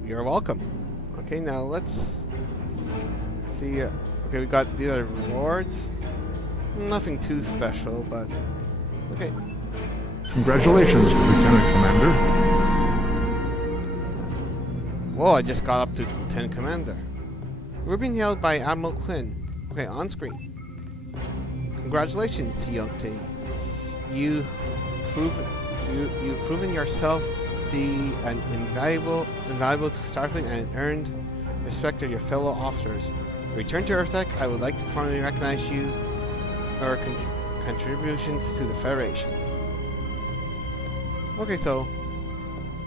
You're welcome. Okay, now let's see. Okay, we got these other rewards. Nothing too special, but okay. Congratulations, Lieutenant Commander. Whoa, I just got up to Lieutenant Commander. We're being held by Admiral Quinn. Okay, on screen. Congratulations, CLT. You've proven yourself to be an invaluable to Starfleet and earned respect of your fellow officers. Return to EarthTech, I would like to formally recognize you or contributions to the Federation. Okay, so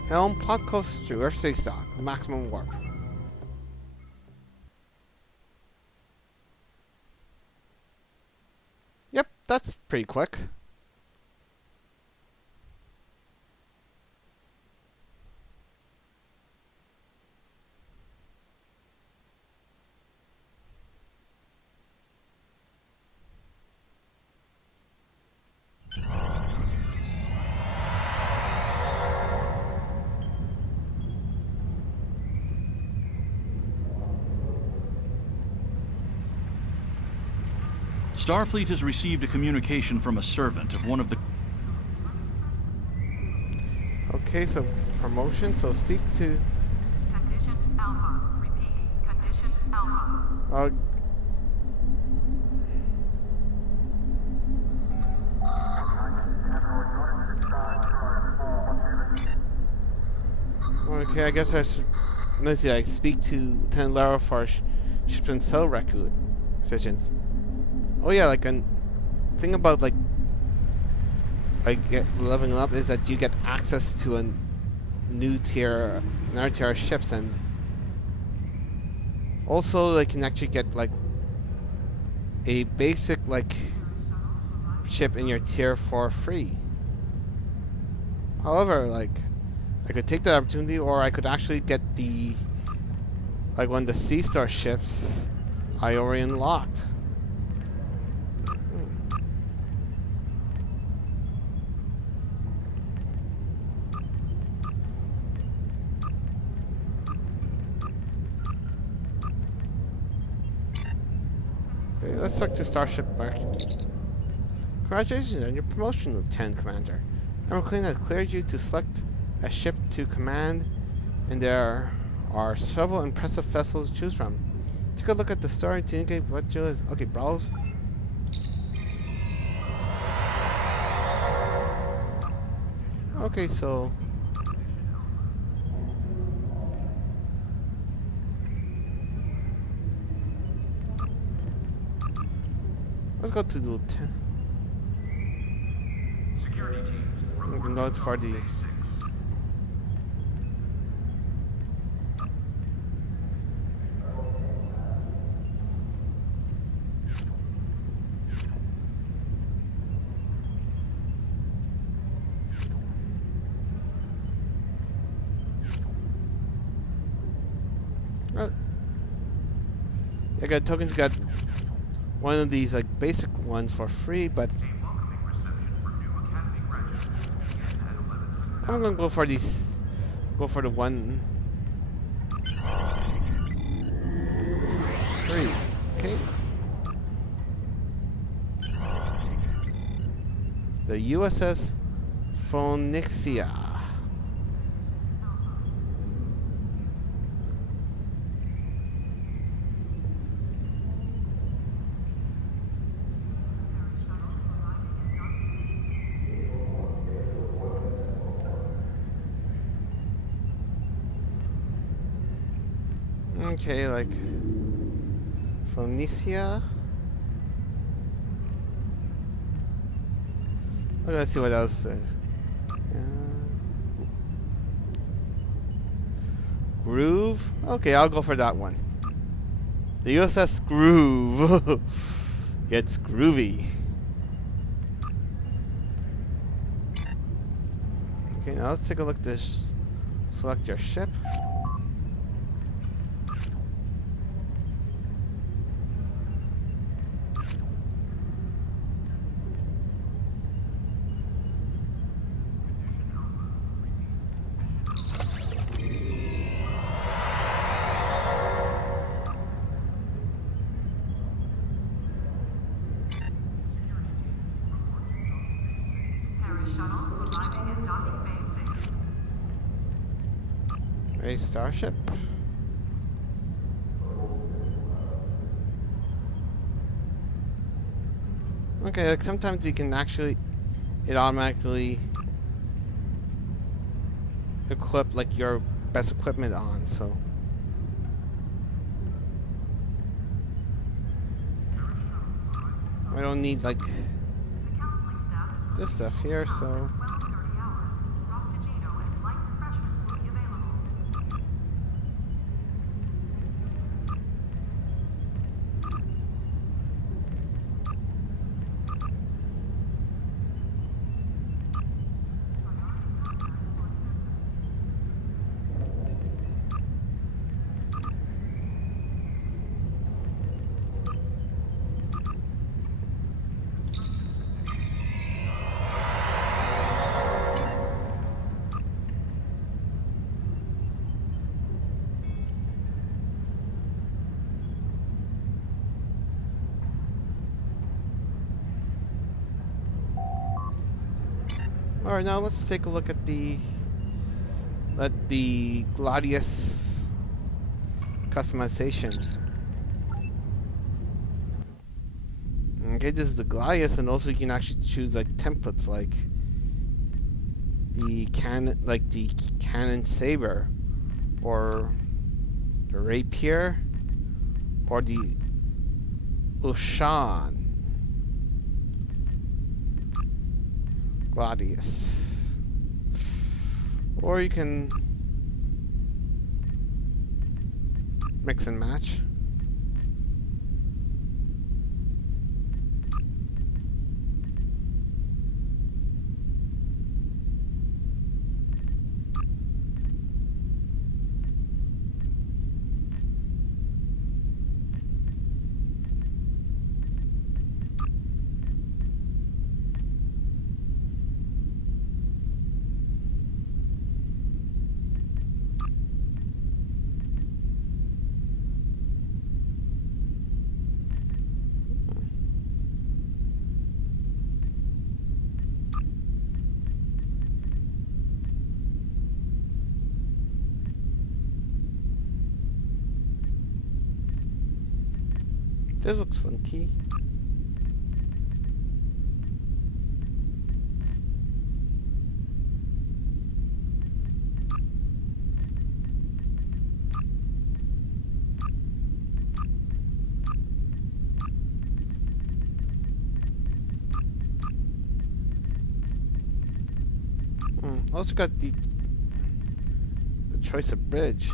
helm, plot course through Earth Space Dock, maximum warp. Yep, that's pretty quick. Starfleet has received a communication from a servant of one of the... Okay, so promotion, so speak to... Condition Alpha. Repeat. Condition Alpha. Okay, I guess I should... Let's see, I speak to Lieutenant Lara for ship and cell requisitions. Oh yeah, like a thing about get leveling up is that you get access to a another tier of ships, and also they can actually get a basic ship in your tier for free. However, I could take that opportunity, or I could actually get the one of the C-Star ships I already unlocked. Okay, let's talk to Starship back. Congratulations on your promotion, Lieutenant Commander. Admiral Quinn has cleared you to select a ship to command And there are several impressive vessels to choose from. Take a look at the story to indicate what you is. Okay, browse. Okay, so let's go to the 10. Security teams, We can go for the. I got tokens. Got one of these like basic ones for free, but I'm gonna go for these. Go for the one. Free. Okay. The USS Phoenixia. Okay, like Phoenicia. Okay, let's see what else is. Groove. Okay, I'll go for that one. The USS Groove. It's groovy. Okay, now let's take a look at this. Select your ship. A starship. Okay, like sometimes you can actually, it automatically equip like your best equipment on, so. I don't need like this stuff here, so. Alright, now let's take a look at the Gladius customizations. Okay, this is the Gladius, and also you can actually choose like templates like the cannon saber, or the rapier, or the Ushan. Gladius. Or you can mix and match. This looks funky. Also got the choice of bridge.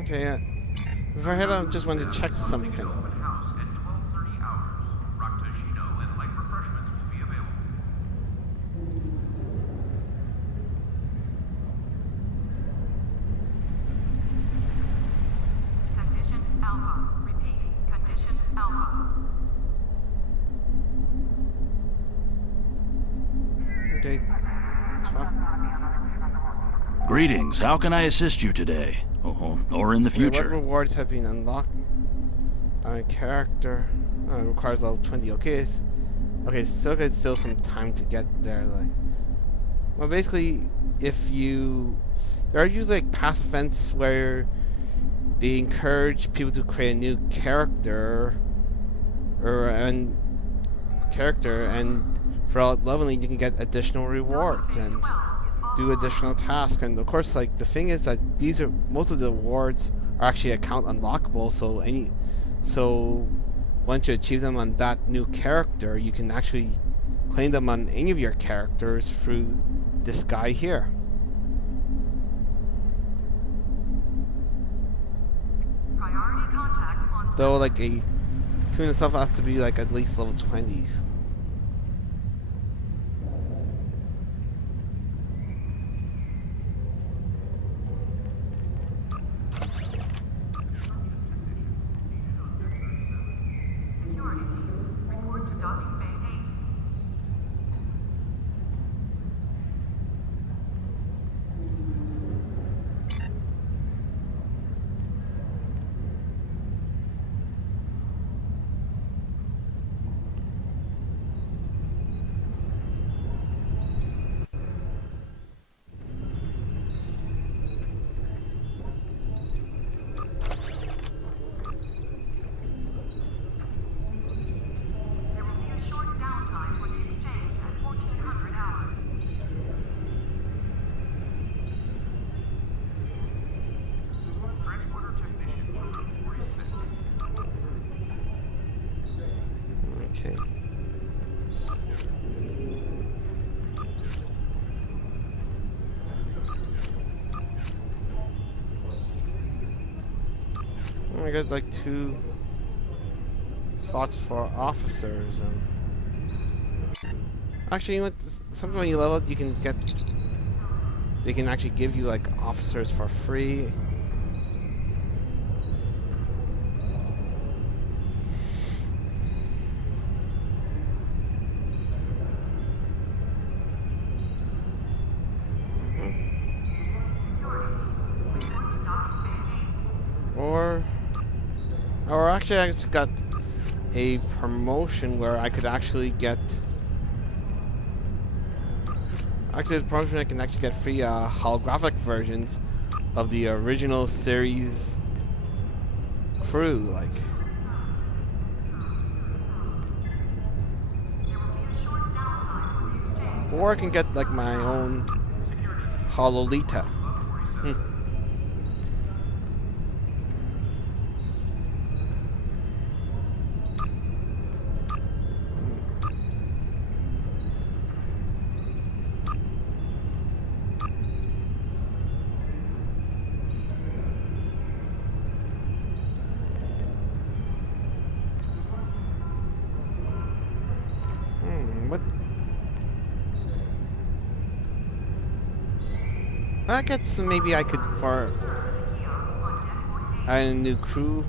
Okay, before I head on, just wanted to check something. Condition Alpha. Repeat. Condition Alpha. Okay. Greetings. How can I assist you today? Or in the future? What rewards have been unlocked by a character? Requires level 20. Okay, still some time to get there. Like, well, basically, there are usually like past events where they encourage people to create a new character, and for leveling you can get additional rewards and do additional tasks. And of course, like, the thing is that most of the rewards are actually account unlockable, so once you achieve them on that new character, you can actually claim them on any of your characters through this guy here. Priority contact on Though, like, a tune itself has to be like at least level 20s. security teams. Report to docking bay 8. There will be a short downtime for the exchange at 1400 hours. Transporter technician to room 46. Okay. I got like 2 slots for officers. Actually, sometimes when you level up, they can actually give you like officers for free. Or actually, I just got a promotion where I could actually get. Actually, the promotion I can actually get free holographic versions of the original series crew, like. Or I can get like my own Hololita. What? I guess maybe I could, for a new crew.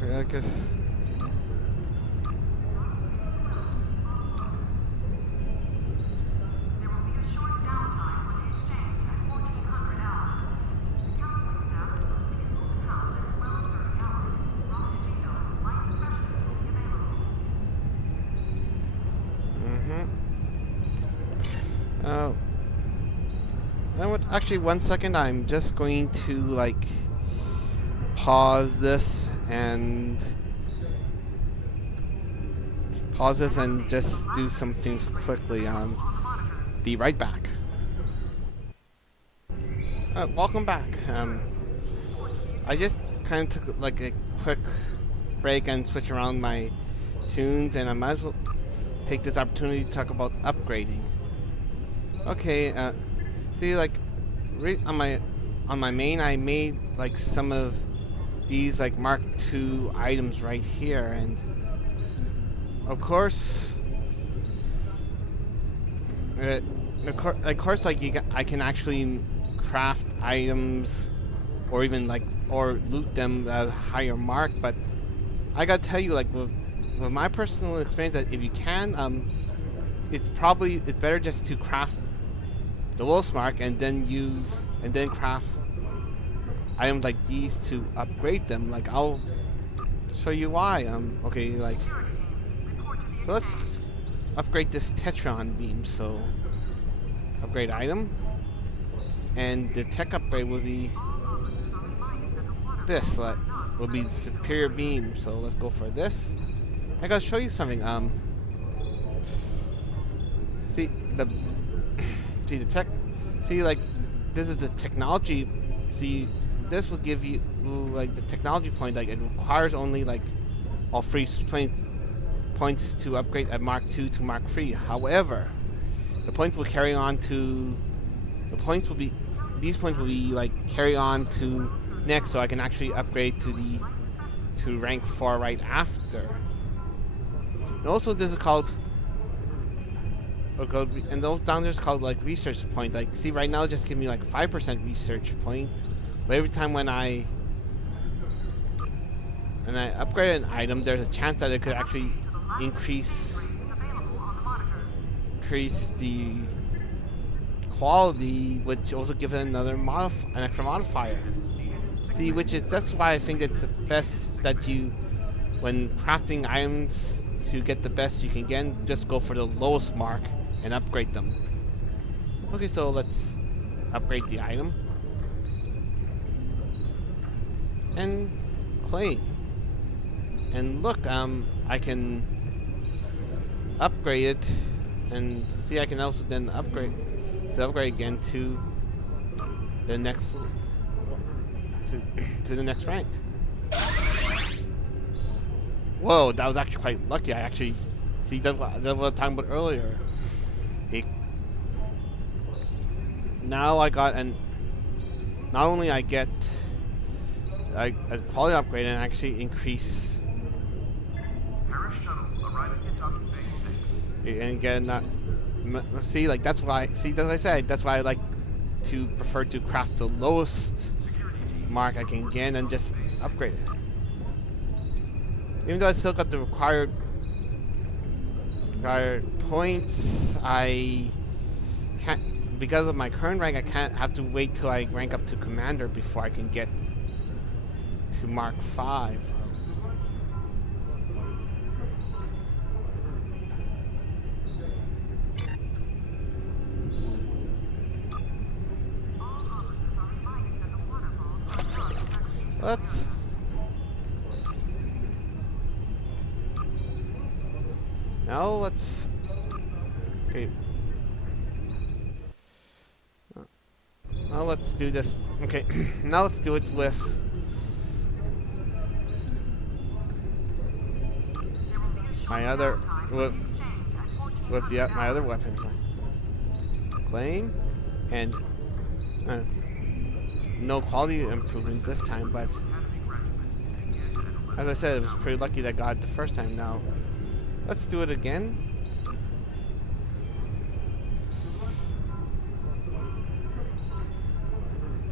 Okay, I guess. There will be a short downtime for the exchange at 1400 hours. Counseling staff is hosting an open house at 12:30 hours. Robert Tito and light refreshments will be available. Oh. Actually, 1 second. I'm just going to like pause this and just do some things quickly. Be right back. Welcome back. I just kind of took like a quick break and switch around my tunes, and I might as well take this opportunity to talk about upgrading. Okay, see, like on my main, I made like some of these like Mark II items right here, and of course, like I can actually craft items or even like or loot them at a higher mark. But I gotta tell you, like with my personal experience, that if you can, it's better just to craft the lowest mark and then craft items like these to upgrade them. Like I'll show you why. Okay, like so let's upgrade this Tetron beam. So upgrade item, and the tech upgrade will be this. Will be superior beam. So let's go for this. I gotta show you something. See the tech. See, like this is the technology. See, this will give you like the technology point. Like it requires only like all free 20 points to upgrade at Mark II to Mark III. However, the points will carry on to these points will be like carry on to next, so I can actually upgrade to rank 4 right after. And also, this is called. And those down there is called like research point. Like, see, right now, just give me like 5% research point. But every time when I upgrade an item, there's a chance that it could actually increase the quality, which also gives it an extra modifier. See, that's why I think it's the best that when crafting items to get the best you can get, just go for the lowest mark and upgrade them. Okay, so let's upgrade the item and claim. And look, I can upgrade it, and see, I can also then upgrade again to the next to the next rank. Whoa, that was actually quite lucky. I actually see that what I was talking about earlier. Now I got not only I get a quality upgrade and actually increase and get that. See, like that's why. See, as I said, that's why I like to prefer to craft the lowest mark I can get and just upgrade it. Even though I still got the required points, I can't. Because of my current rank, I can't have to wait till I rank up to commander before I can get to Mark 5. Okay. Now let's do this. Okay, now let's do it with my other my other weapons. Claim and no quality improvement this time, but As I said, it was pretty lucky that I got it the first time. Now, let's do it again.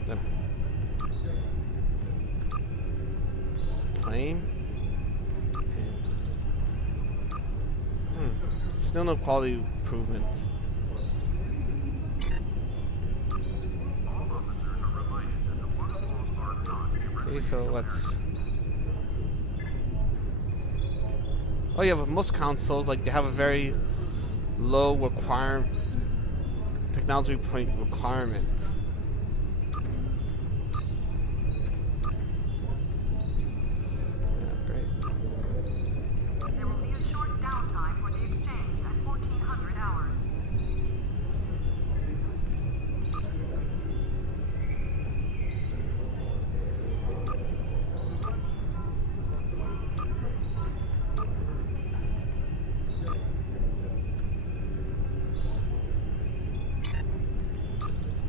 The plane. And, still no quality improvements. Okay, so let's... Oh yeah, with most consoles, like, they have a very low technology point requirement. Yeah, great. There will be a short downtime for the exchange at 1400 hours.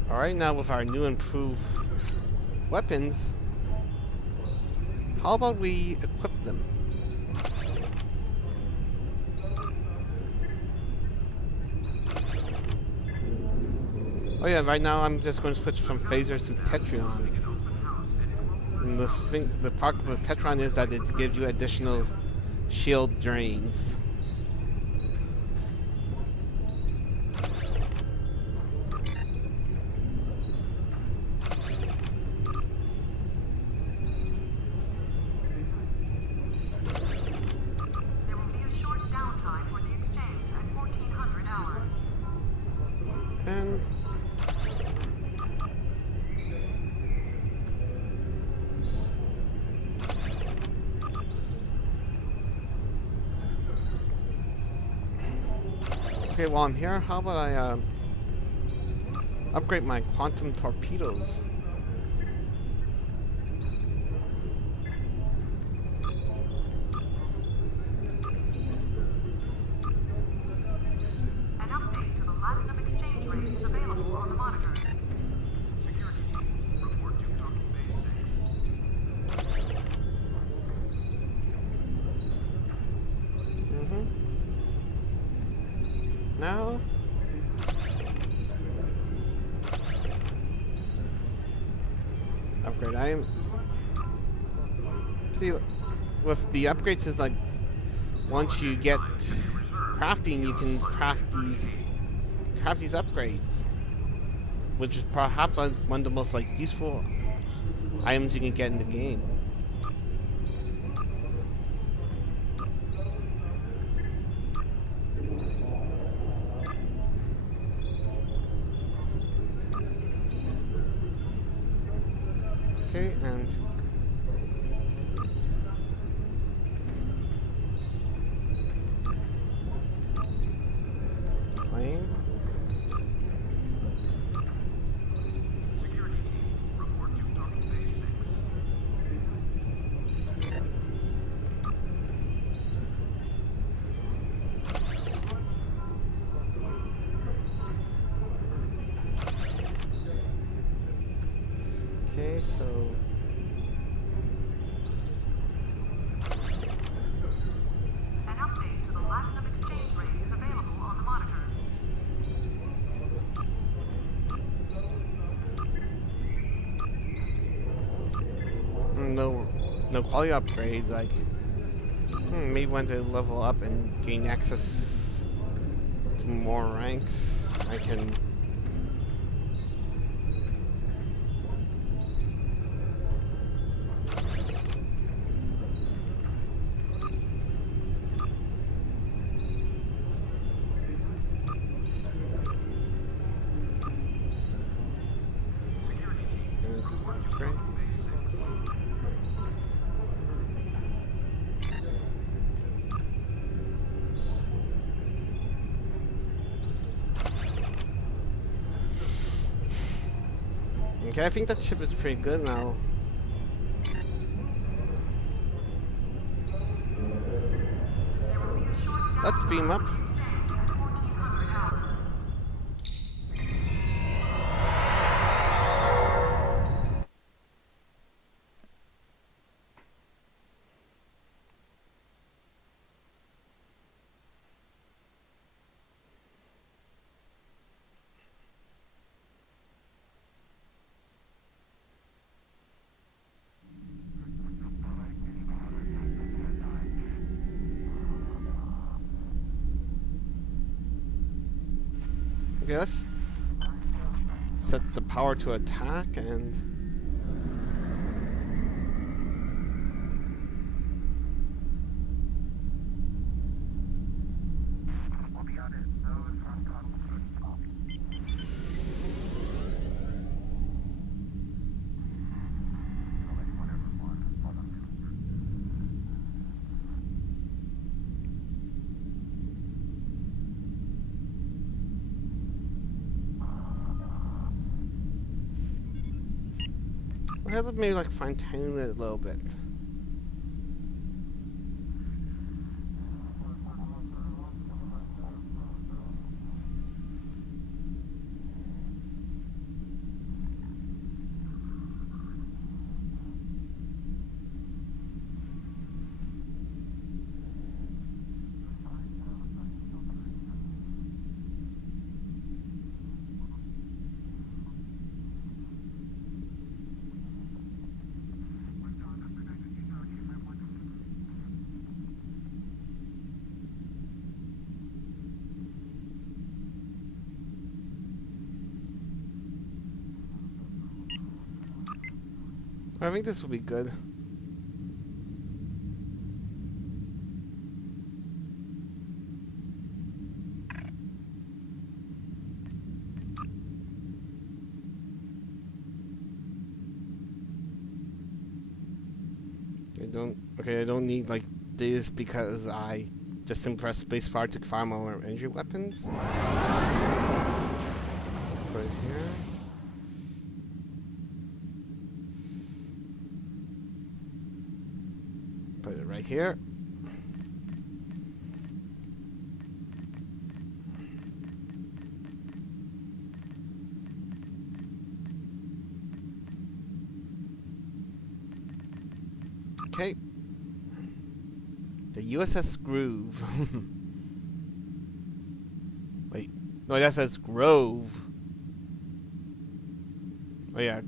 Alright, now with our new improved weapons, how about we equip them? Oh yeah, right now I'm just going to switch from phasers to Tetron. And the problem with Tetron is that it gives you additional shield drains. And okay, while I'm here, how about I upgrade my quantum torpedoes? An update to the Platinum exchange rate is available on the monitors. Security team, report to Docking Base 6. Now, upgrade. See, with the upgrades, is like once you get crafting, you can craft these upgrades, which is perhaps one of the most like useful items you can get in the game. Okay, and plane. Security team, report to Docking Base 6. Okay, so An update to the Platinum exchange rate is available on the monitors. no quality upgrade. Like, maybe when they level up and gain access to more ranks, I can. Great. Okay, I think that ship is pretty good now. Let's beam up. Okay, let's set the power to attack and... Okay, let's maybe like fine tune it a little bit. I think this will be good. I don't need like this because I just simply press spacebar to fire more energy weapons. Put it here. Put it right here. Okay. The USS Groove. Wait. No, that says Grove. Oh yeah.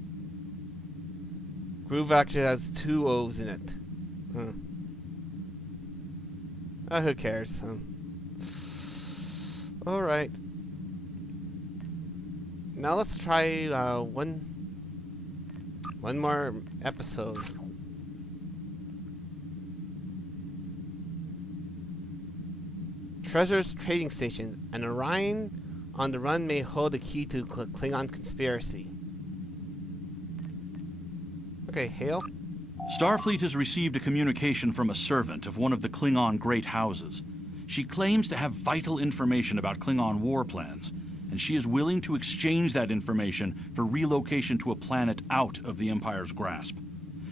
Groove actually has 2 O's in it. Huh. Who cares? Alright. Now let's try one more episode. Treasure's Trading Station. An Orion on the run may hold a key to Klingon conspiracy. Okay, hail. Starfleet has received a communication from a servant of one of the Klingon Great Houses. She claims to have vital information about Klingon war plans, and she is willing to exchange that information for relocation to a planet out of the Empire's grasp.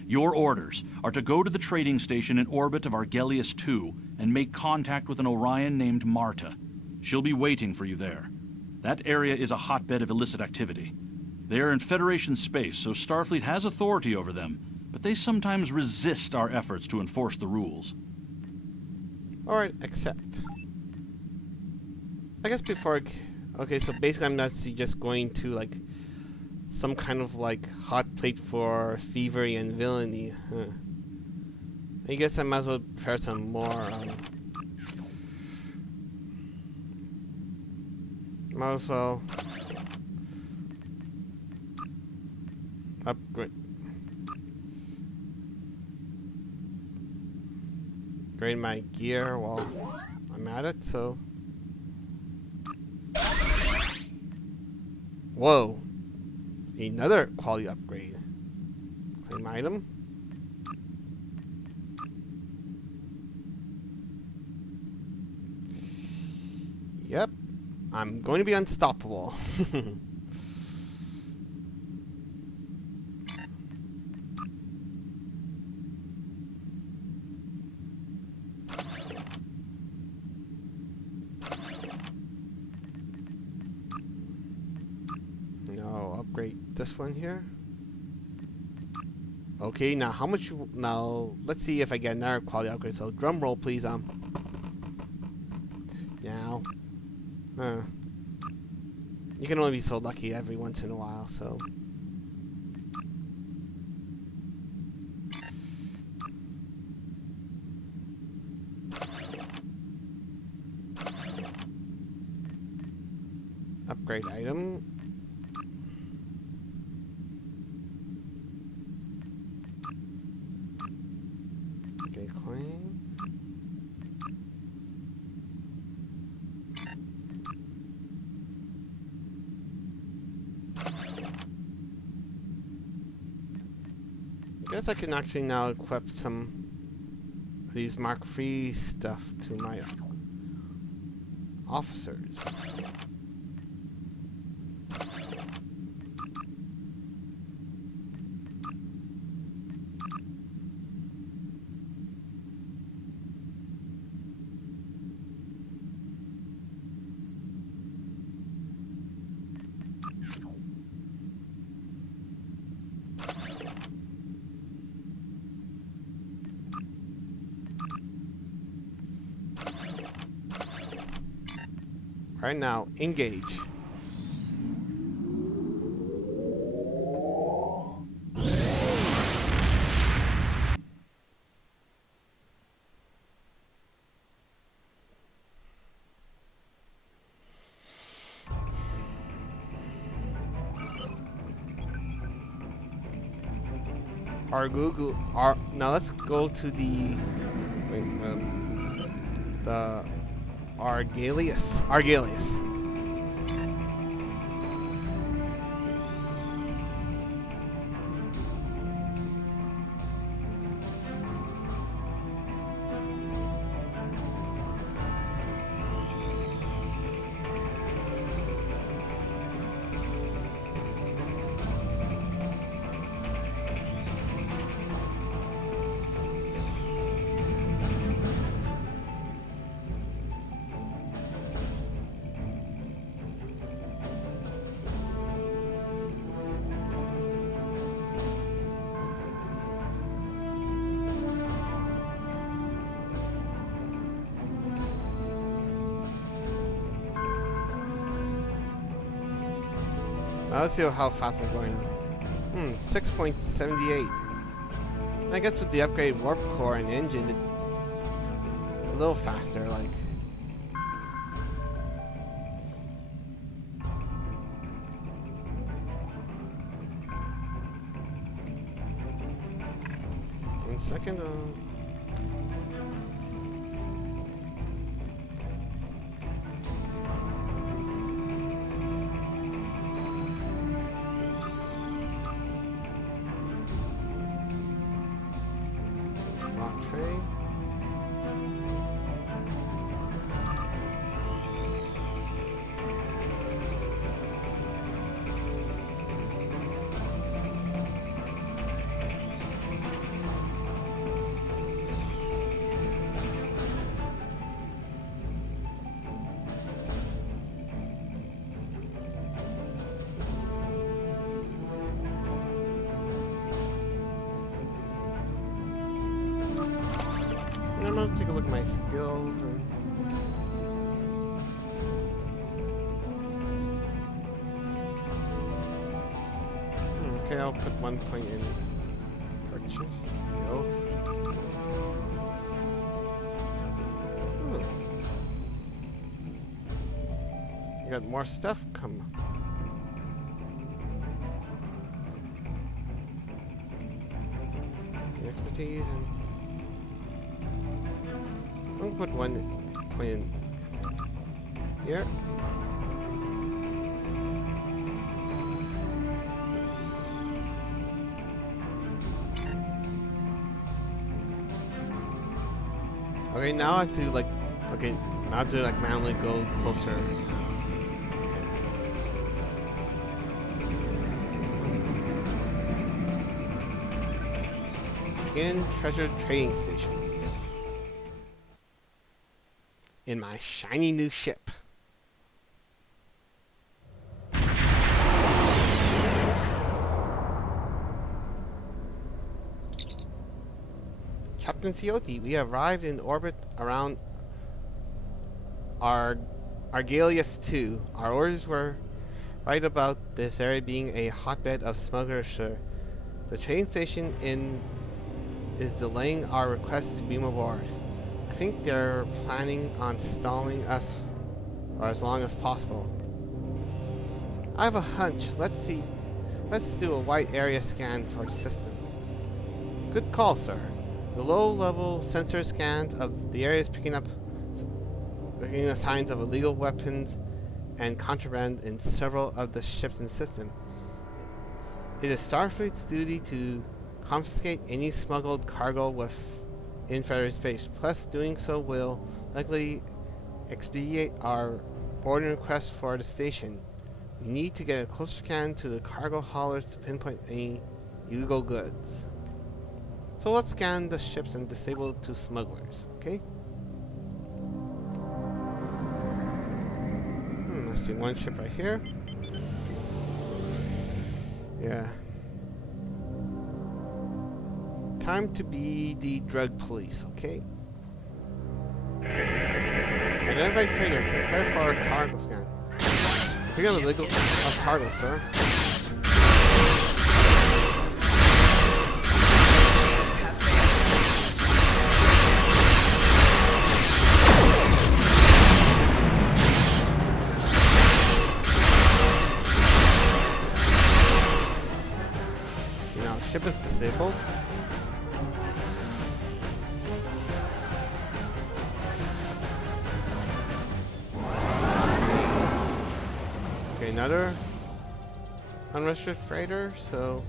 Your orders are to go to the trading station in orbit of Argelius 2 and make contact with an Orion named Marta. She'll be waiting for you there. That area is a hotbed of illicit activity. They are in Federation space, so Starfleet has authority over them, but they sometimes resist our efforts to enforce the rules. Alright, accept. I guess before... Okay, so basically I'm not just going to, like, some kind of, like, hot plate for thievery and villainy. Huh. I guess I might as well prepare some more, might as well... upgrade my gear while I'm at it, so... Whoa! Another quality upgrade. Claim item. Yep. I'm going to be unstoppable. This one here. Okay, now how much? Now let's see if I get another quality upgrade. So drum roll, please. Now, you can only be so lucky every once in a while. So. upgrade item. Okay, claim. I guess I can actually now equip some of these Mark III stuff to my officers. Right now, engage. Now let's go to the the Argalius. Now let's see how fast I'm going. 6.78. I guess with the upgraded warp core and engine, a little faster, like. One second. Let's take a look at my skills. Okay, I'll put 1 point in purchase. Go. I got more stuff come. Expertise and. I'm gonna put 1 point in here. Okay, now I have to now I have to manually go closer. Okay. Begin treasure trading station. In my shiny new ship. Captain Ciotti, we arrived in orbit around Argalius 2. Our orders were right about this area being a hotbed of smugglers, sir. The train station is delaying our request to beam aboard. I think they're planning on stalling us for as long as possible. I have a hunch. Let's see. Let's do a wide area scan for the system. Good call, sir. The low-level sensor scans of the area is picking up the signs of illegal weapons and contraband in several of the ships in the system. It is Starfleet's duty to confiscate any smuggled cargo within Federation space. Plus, doing so will likely expedite our boarding request for the station. We need to get a closer scan to the cargo haulers to pinpoint any illegal goods. So let's scan the ships and disable 2 smugglers, okay? I see one ship right here. Yeah. Time to be the drug police, okay? Identify trader, prepare for our cargo scan. Pick up illegal cargo, sir. Ship is disabled. Okay, another unrestricted freighter, so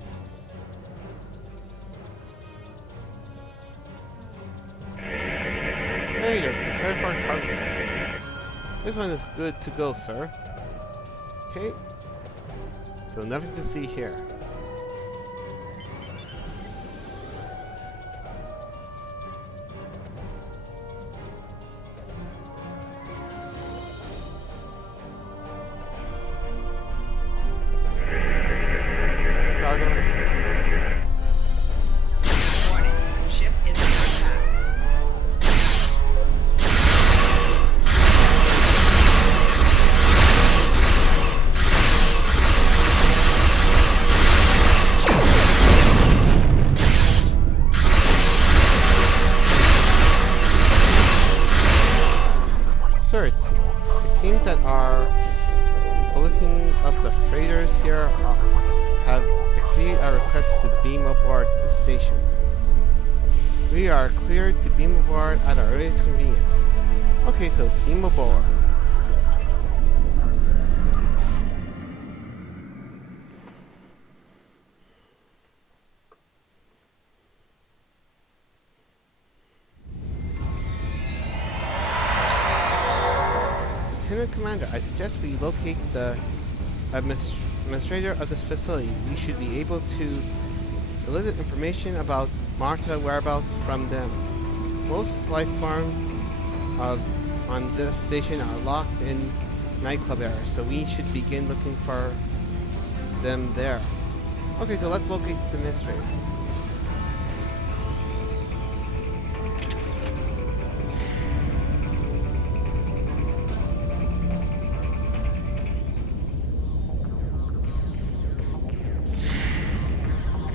freighter, prepare for cargo scan. This one is good to go, sir. Okay. So nothing to see here. Sir, it seems that our policing of the freighters here have expedited our request to beam aboard the station. We are cleared to beam aboard at our earliest convenience. Okay, so beam aboard. Lieutenant Commander, I suggest we locate the administrator of this facility. We should be able to elicit information about Marta whereabouts from them. Most life forms on this station are locked in nightclub areas, so we should begin looking for them there. Okay, so let's locate the administrator.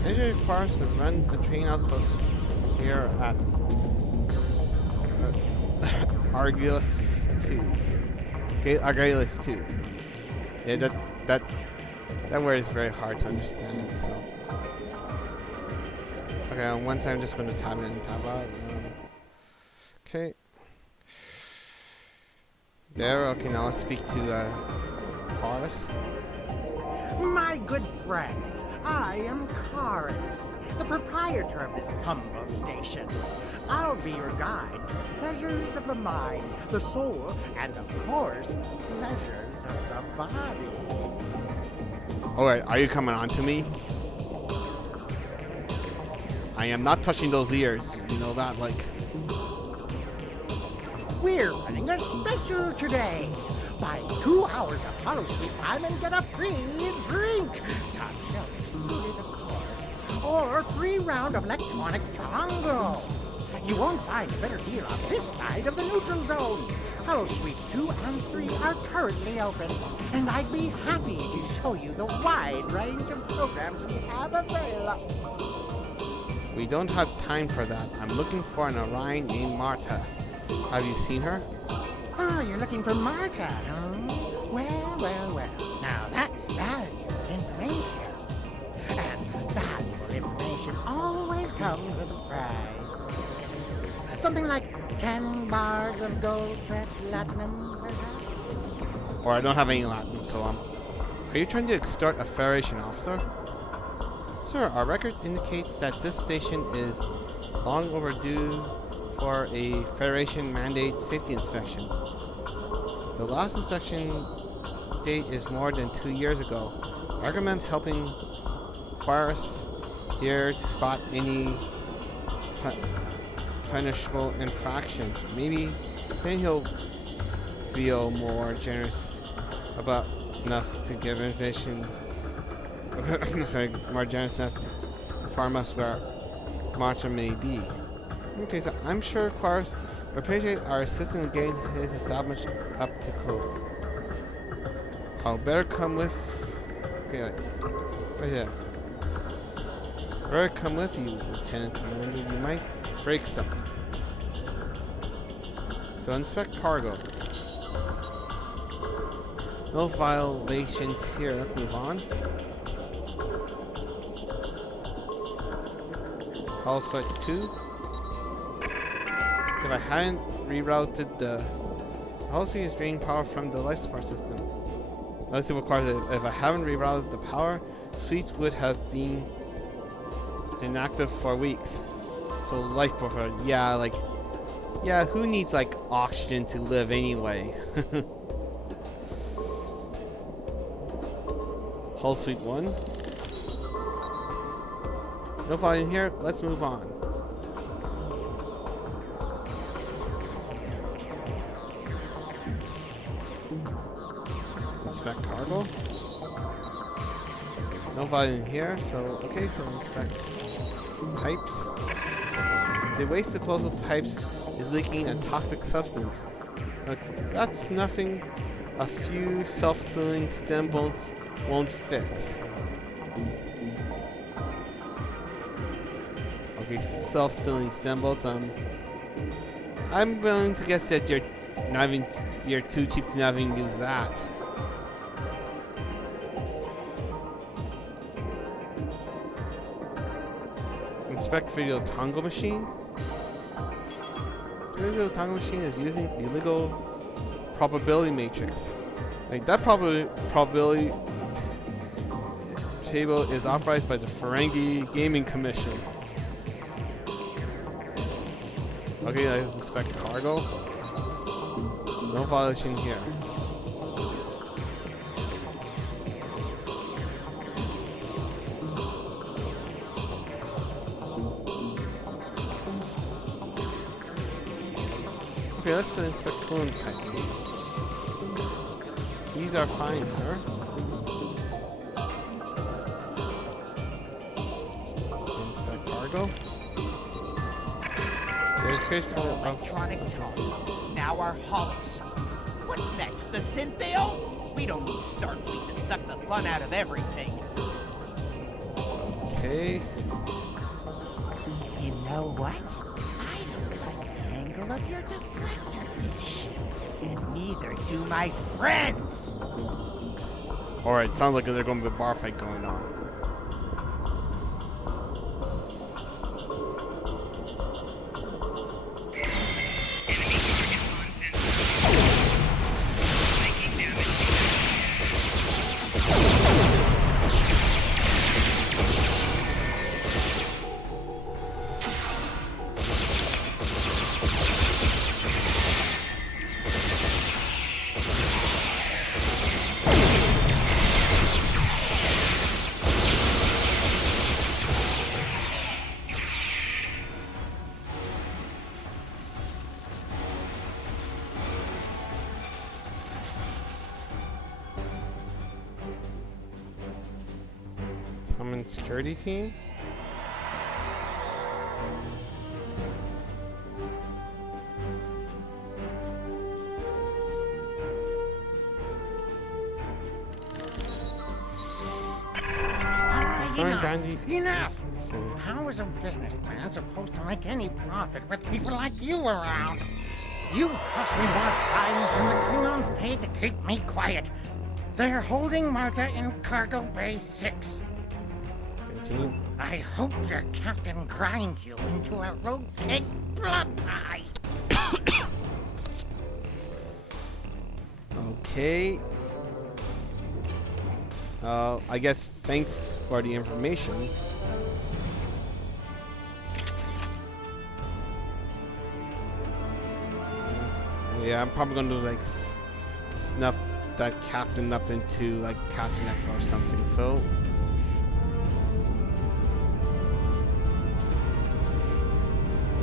It requires to run the train outpost here at Argilus 2. Okay, Argilus 2. Yeah, that word is very hard to understand. So, okay, on one time I'm just going to type it and type out. Okay. There. Okay, now let's speak to Horace. My good friends, I am Karis, the proprietor of this humble station. I'll be your guide to pleasures of the mind, the soul, and of course, pleasures of the body. Alright, are you coming on to me? I am not touching those ears. You know that, like... We're running a special today. Buy 2 hours of Hollow Suite time and get a free drink. Top shelf excluded, of course. Or 3 round of electronic tango. You won't find a better deal on this side of the neutral zone. Hollow Suites 2 and 3 are currently open, and I'd be happy to show you the wide range of programs we have available. We don't have time for that. I'm looking for an Orion named Marta. Have you seen her? Oh, you're looking for Marta, huh? Well. Now, That's valuable information. And valuable information always comes with a price. Something like 10 bars of gold-pressed latinum, perhaps? Or I don't have any Latin, so are you trying to extort a Federation officer? Sir, our records indicate that this station is long overdue for a Federation mandate safety inspection. The last inspection date is more than 2 years ago. I recommend helping Quarus here to spot any punishable infractions. Maybe then he'll feel more generous about enough to give information. Sorry, more generous enough to inform us where Marcha may be. Okay, so I'm sure Quarus will appreciate our assistance in getting his establishment up to code. I'll better come with. Okay, right there. Better come with you, Lieutenant Commander. You might break something. So inspect cargo. No violations here. Let's move on. Call site 2. If I hadn't rerouted the policy is draining power from the life support system. Let's see what requires it. If I haven't rerouted the power, suites would have been inactive for weeks. So life support, yeah, who needs like oxygen to live anyway? Hull suite 1. No flight in here. Let's move on. Inspect cargo. No flight in here. So okay. So inspect pipes. The waste disposal pipes is leaking a toxic substance. That's nothing. A few self-sealing stem bolts won't fix. Okay, self-sealing stem bolts. I'm willing to guess that you're too cheap to not even use that. Inspect video Tongo machine. Video Tongo machine is using illegal probability matrix. Like that probability table is authorized by the Ferengi Gaming Commission. Okay, let's inspect cargo. No violation here. Okay, let's inspect coolant pipe. These are fine, sir. Inspect cargo. There's case for electronic tone. Now our hollow suites. What's next? The Syntheo? We don't need Starfleet to suck the fun out of everything. Okay. You know what? I don't like the angle of your deflector dish. And neither do my friends. Alright, sounds like there's going to be a bar fight going on. Summon security team. Enough! How is a businessman supposed to make any profit with people like you around? You cost me more time than the Klingons paid to keep me quiet. They're holding Martha in Cargo Bay 6. Continue. I hope your captain grinds you into a rogue pig blood pie. Okay. I guess thanks for the information. Yeah, I'm probably gonna like snuff that captain up into like catnip or something. So.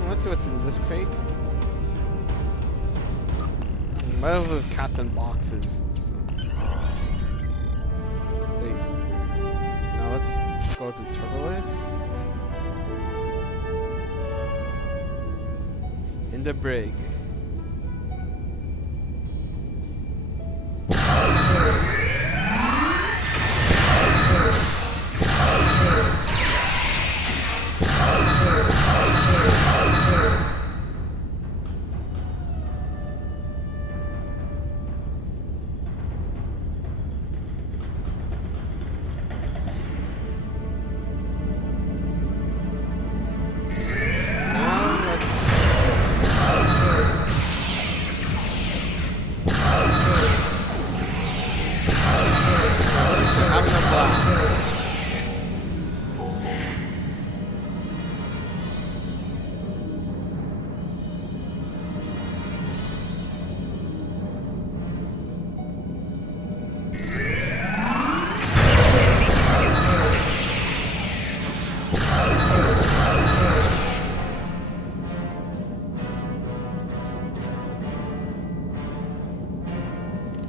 Let's see what's in this crate. What are those cats in boxes? Hey. Now let's go to Turbolift. In the brig.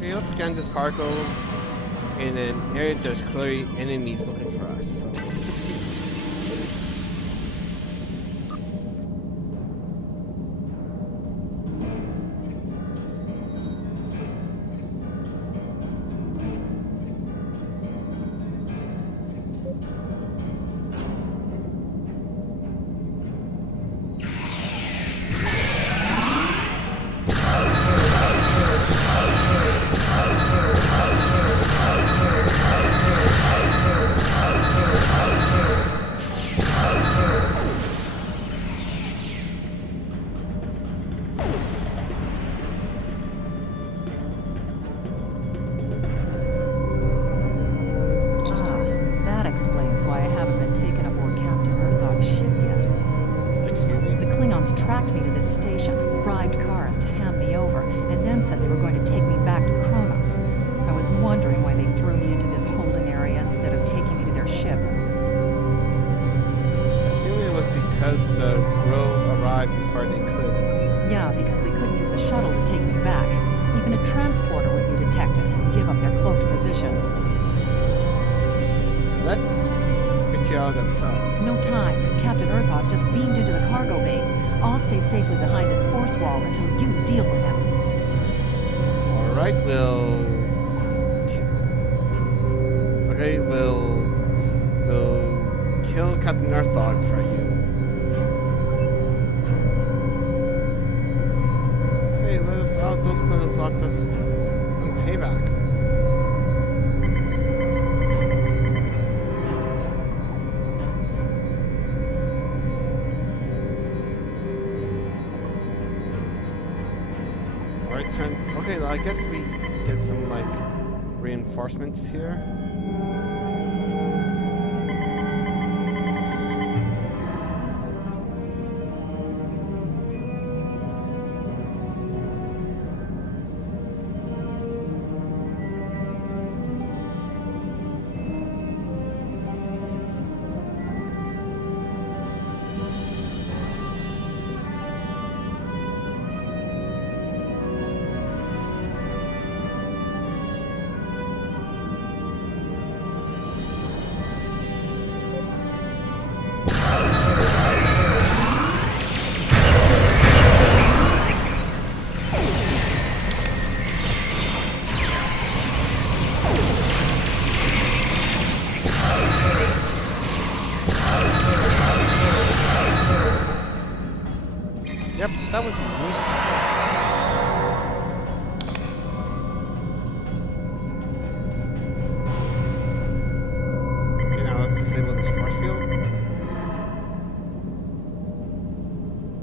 Okay, let's scan this cargo in an area there's clearly enemies looking for us. So. Explains why I haven't been taken aboard Captain Earthog's ship yet. Excuse me? The Klingons tracked me to this station, bribed cars to hand me over, and then said they were going to take me back to Kronos. I was wondering why they threw me into this holding area instead of taking me to their ship. Assuming it was because the Grove arrived before they could. Yeah, because they couldn't use a shuttle to take me back. Even a transporter would be detected and give up their cloaked position. Let's get you out of that cell. No time. Captain Earthog just beamed into the cargo bay. I'll stay safely behind this force wall until you deal with him. Alright, we'll kill Captain Earthog for you. Hey, let us out. Those Klingons locked us on payback. Okay, I guess we get some, like, reinforcements here. Yep, that was easy.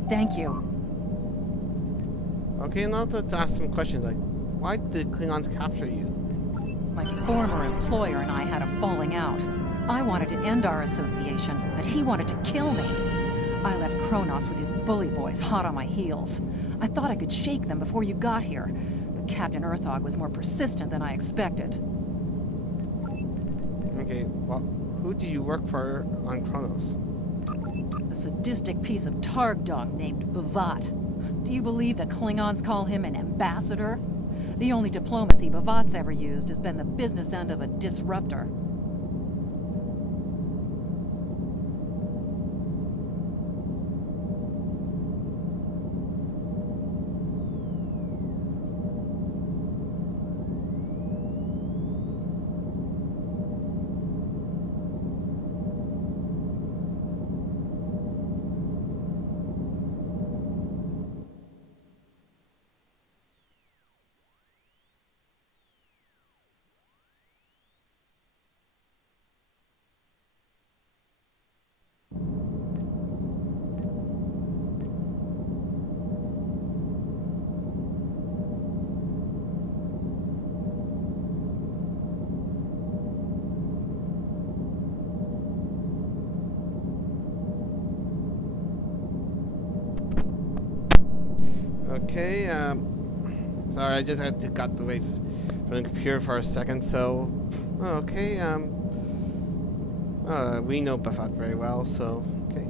Thank you. Okay, now let's ask some questions like, why did Klingons capture you? My former employer and I had a falling out. I wanted to end our association, but he wanted to kill me. I left Kronos with his bully boys hot on my heels. I thought I could shake them before you got here, but Captain Earthog was more persistent than I expected. Okay, well, who do you work for on Kronos? A sadistic piece of targ dung named Bavat. Do you believe the Klingons call him an ambassador? The only diplomacy Bavat's ever used has been the business end of a disruptor. Okay, sorry, I just had to got away from the computer for a second, so, okay, we know Bavat very well, so, okay.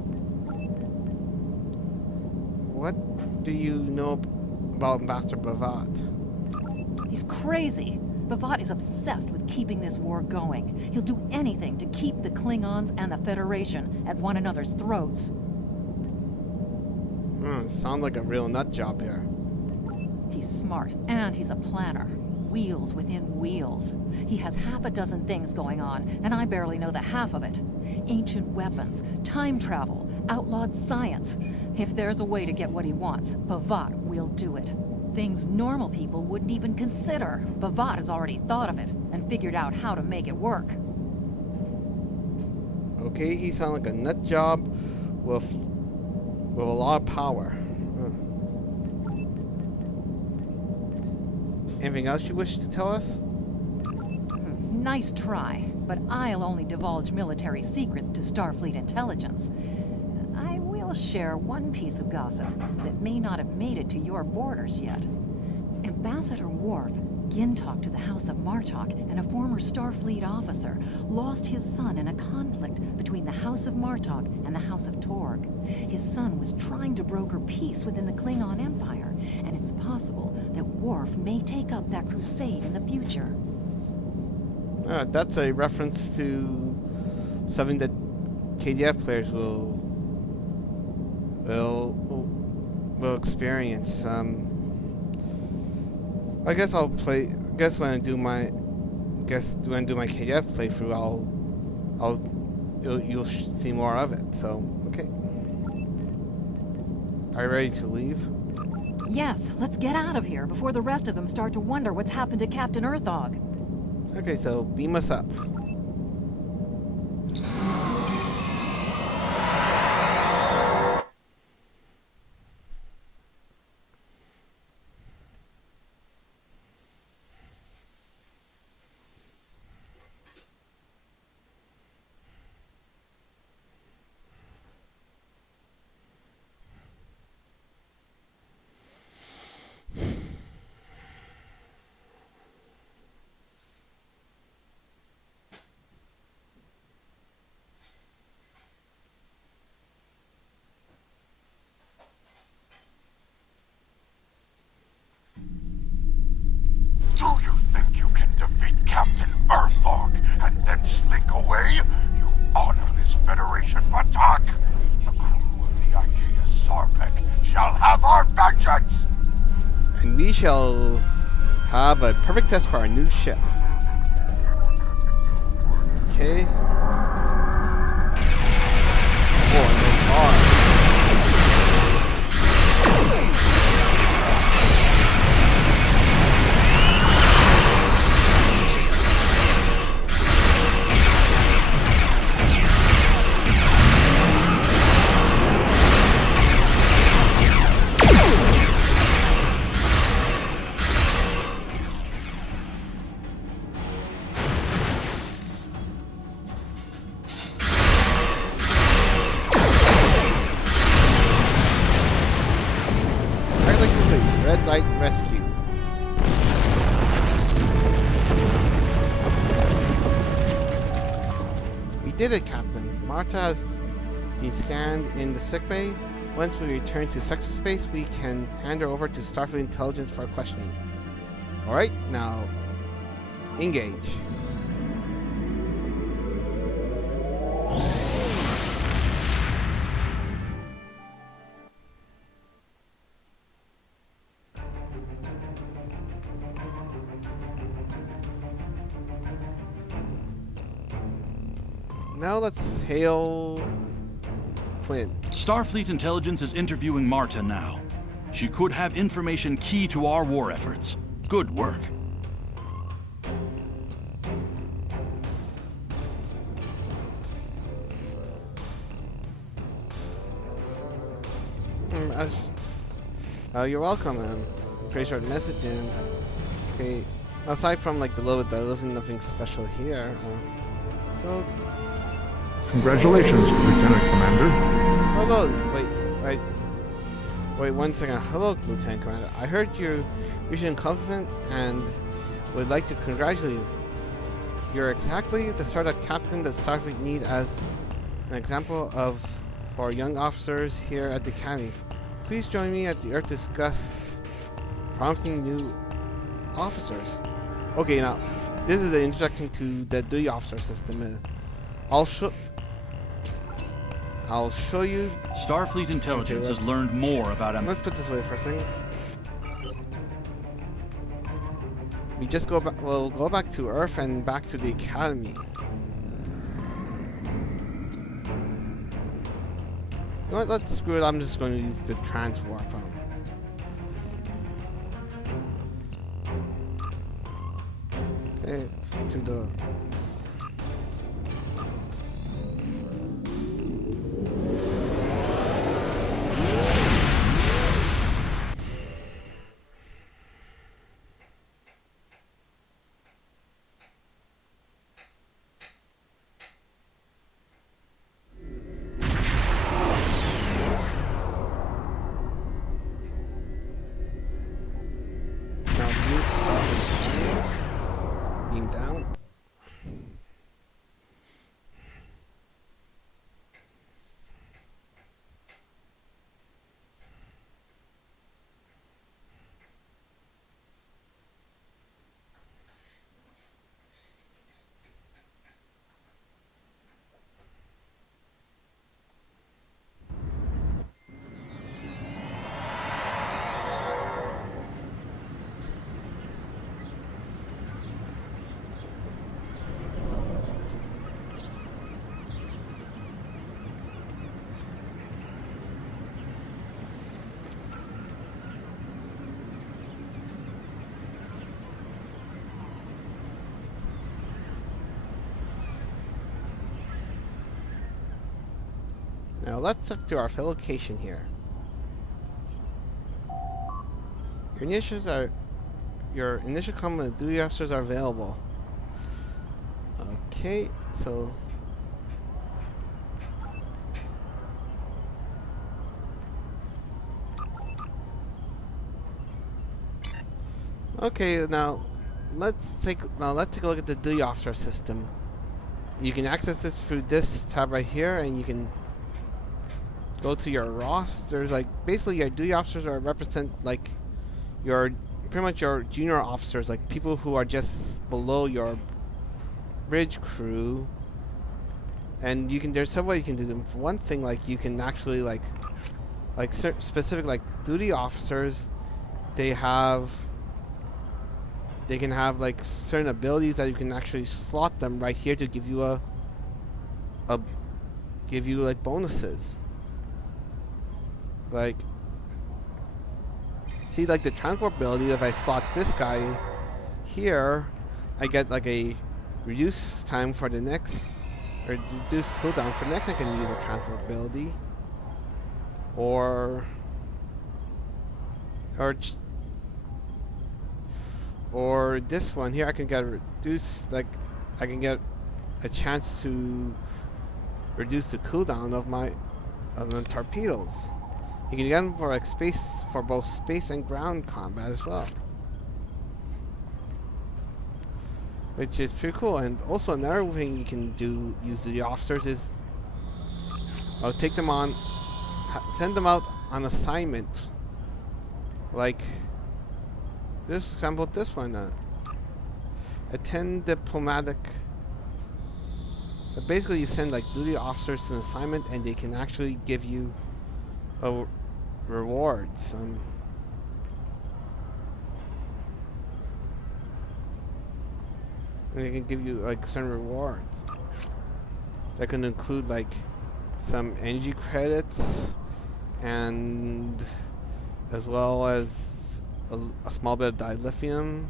What do you know about Master Bavat? He's crazy. Bavat is obsessed with keeping this war going. He'll do anything to keep the Klingons and the Federation at one another's throats. Sounds like a real nut job here. He's smart, and he's a planner. Wheels within wheels. He has half a dozen things going on, and I barely know the half of it. Ancient weapons, time travel, outlawed science. If there's a way to get what he wants, Bavat will do it. Things normal people wouldn't even consider. Bavat has already thought of it, and figured out how to make it work. Okay, he sounds like a nut job with a lot of power. Anything else you wish to tell us? Nice try, but I'll only divulge military secrets to Starfleet intelligence. I will share one piece of gossip that may not have made it to your borders yet. Ambassador Worf, Gintok to the House of Martok, and a former Starfleet officer, lost his son in a conflict between the House of Martok and the House of Torg. His son was trying to broker peace within the Klingon Empire, and it's possible that Worf may take up that crusade in the future. That's a reference to something that KDF players will experience. I guess I'll play. I guess when I do my KDF playthrough, you'll see more of it. So okay. Are you ready to leave? Yes, let's get out of here before the rest of them start to wonder what's happened to Captain Earthog. Okay, so beam us up. Do you think you can defeat Captain Earthog and then slink away? You honorless Federation Batak! The crew of the Ikea Sarpek shall have our vengeance! And we shall have a perfect test for our new ship. Okay. Oh, and there's Mars. did it, Captain. Marta has been scanned in the sickbay. Once we return to sector space, we can hand her over to Starfleet Intelligence for questioning. Alright, now engage. Now let's hail Quinn. Starfleet Intelligence is interviewing Marta now. She could have information key to our war efforts. Good work. You're welcome, I'm pretty sure the message and okay. Aside from like the little bit that I live in, nothing special here. So Congratulations, Lieutenant Commander. hello, wait 1 second. Hello, Lieutenant Commander. I heard you're reaching a compliment and would like to congratulate you. You're exactly the sort of captain that Starfleet need as an example of for young officers here at the Academy. Please join me at the Earth to discuss promising new officers. Okay, now this is the introduction to the duty officer system. I'll show you. Starfleet Intelligence has learned more about him. Let's put this away for a second. We just go back. We'll go back to Earth and back to the Academy. You know what? Let's screw it. I'm just going to use the transwarp. Okay, to the. Down. Now let's look to our location here. Your initial command duty officers are available. Okay, so okay, now let's take a look at the duty officer system. You can access this through this tab right here, and you can go to your rosters. Like basically, your duty officers are represent like your pretty much your junior officers, like people who are just below your bridge crew. And you can there's some way you can do them. For one thing, like you can actually like specific like duty officers, they can have like certain abilities that you can actually slot them right here to give you like bonuses. Like, see, like the transport ability, if I slot this guy here, I get like a reduced time for the next, or reduced cooldown for the next I can use a transport ability. Or this one here, I can get reduced, like, I can get a chance to reduce the cooldown of the torpedoes. You can get them for like for both space and ground combat as well. which is pretty cool. And also another thing you can do, use the officers is, I'll take them on, send them out on assignment. Like, this example, this one, attend diplomatic. But basically, you send like duty officers to an assignment, and they can actually give you rewards. And they can give you like some rewards. That can include like some energy credits, and as well as a small bit of dilithium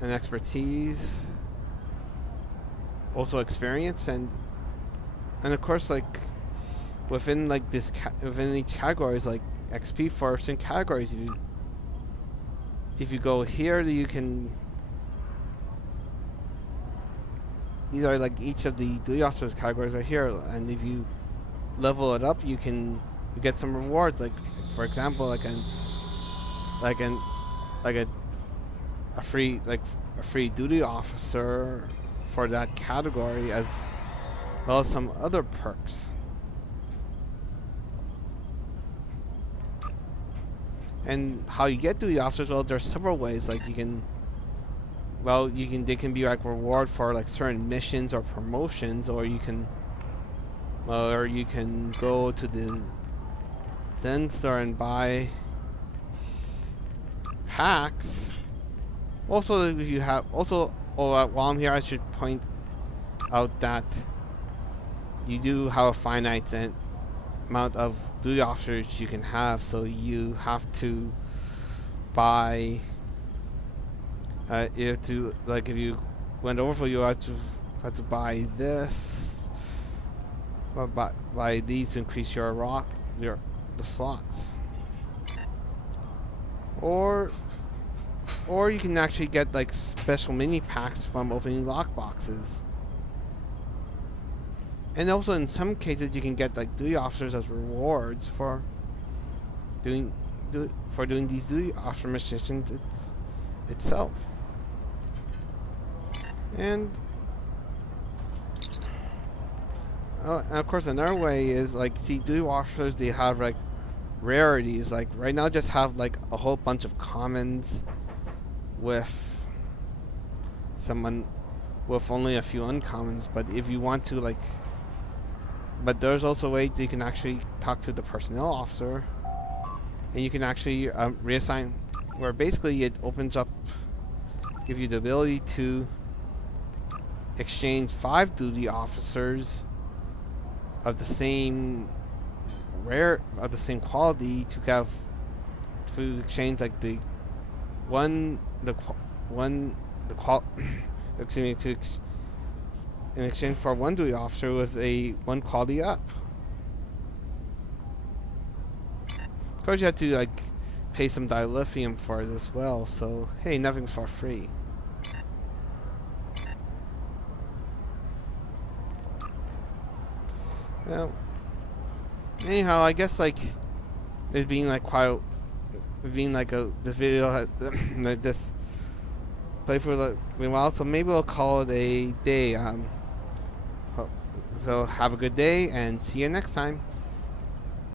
and expertise. Also experience, and of course, like within like this within each category is like XP for certain categories. If you go here, you can. These are like each of the duty officers categories right here, and if you level it up, you get some rewards. Like, for example, a free duty officer for that category, as well as some other perks. And how you get duty officers? Well, there's several ways. Like they can be like reward for like certain missions or promotions, or you can go to the Zen store and buy packs. Also, if you have while I'm here, I should point out that you do have a finite amount of duty officers you can have, so you have to buy. You have to, like, if you went over, you have to buy this, or buy these to increase the slots, or you can actually get like special mini packs from opening lock boxes. And also in some cases you can get like duty officers as rewards for doing these duty officer missions itself. And of course another way is like, see, duty officers, they have like rarities. Like right now just have like a whole bunch of commons with only a few uncommons. But if you want to like, but there's also a way that you can actually talk to the personnel officer, and you can actually reassign, where basically it opens up, give you the ability to exchange 5 duty officers of the same quality to exchange like in exchange for one duty officer with one quality up. Of course, you have to like pay some dilithium for it as well. So hey, nothing's for free. Well, anyhow, I guess like this being like this video like this playthrough been a while, so maybe we'll call it a day. So have a good day and see you next time.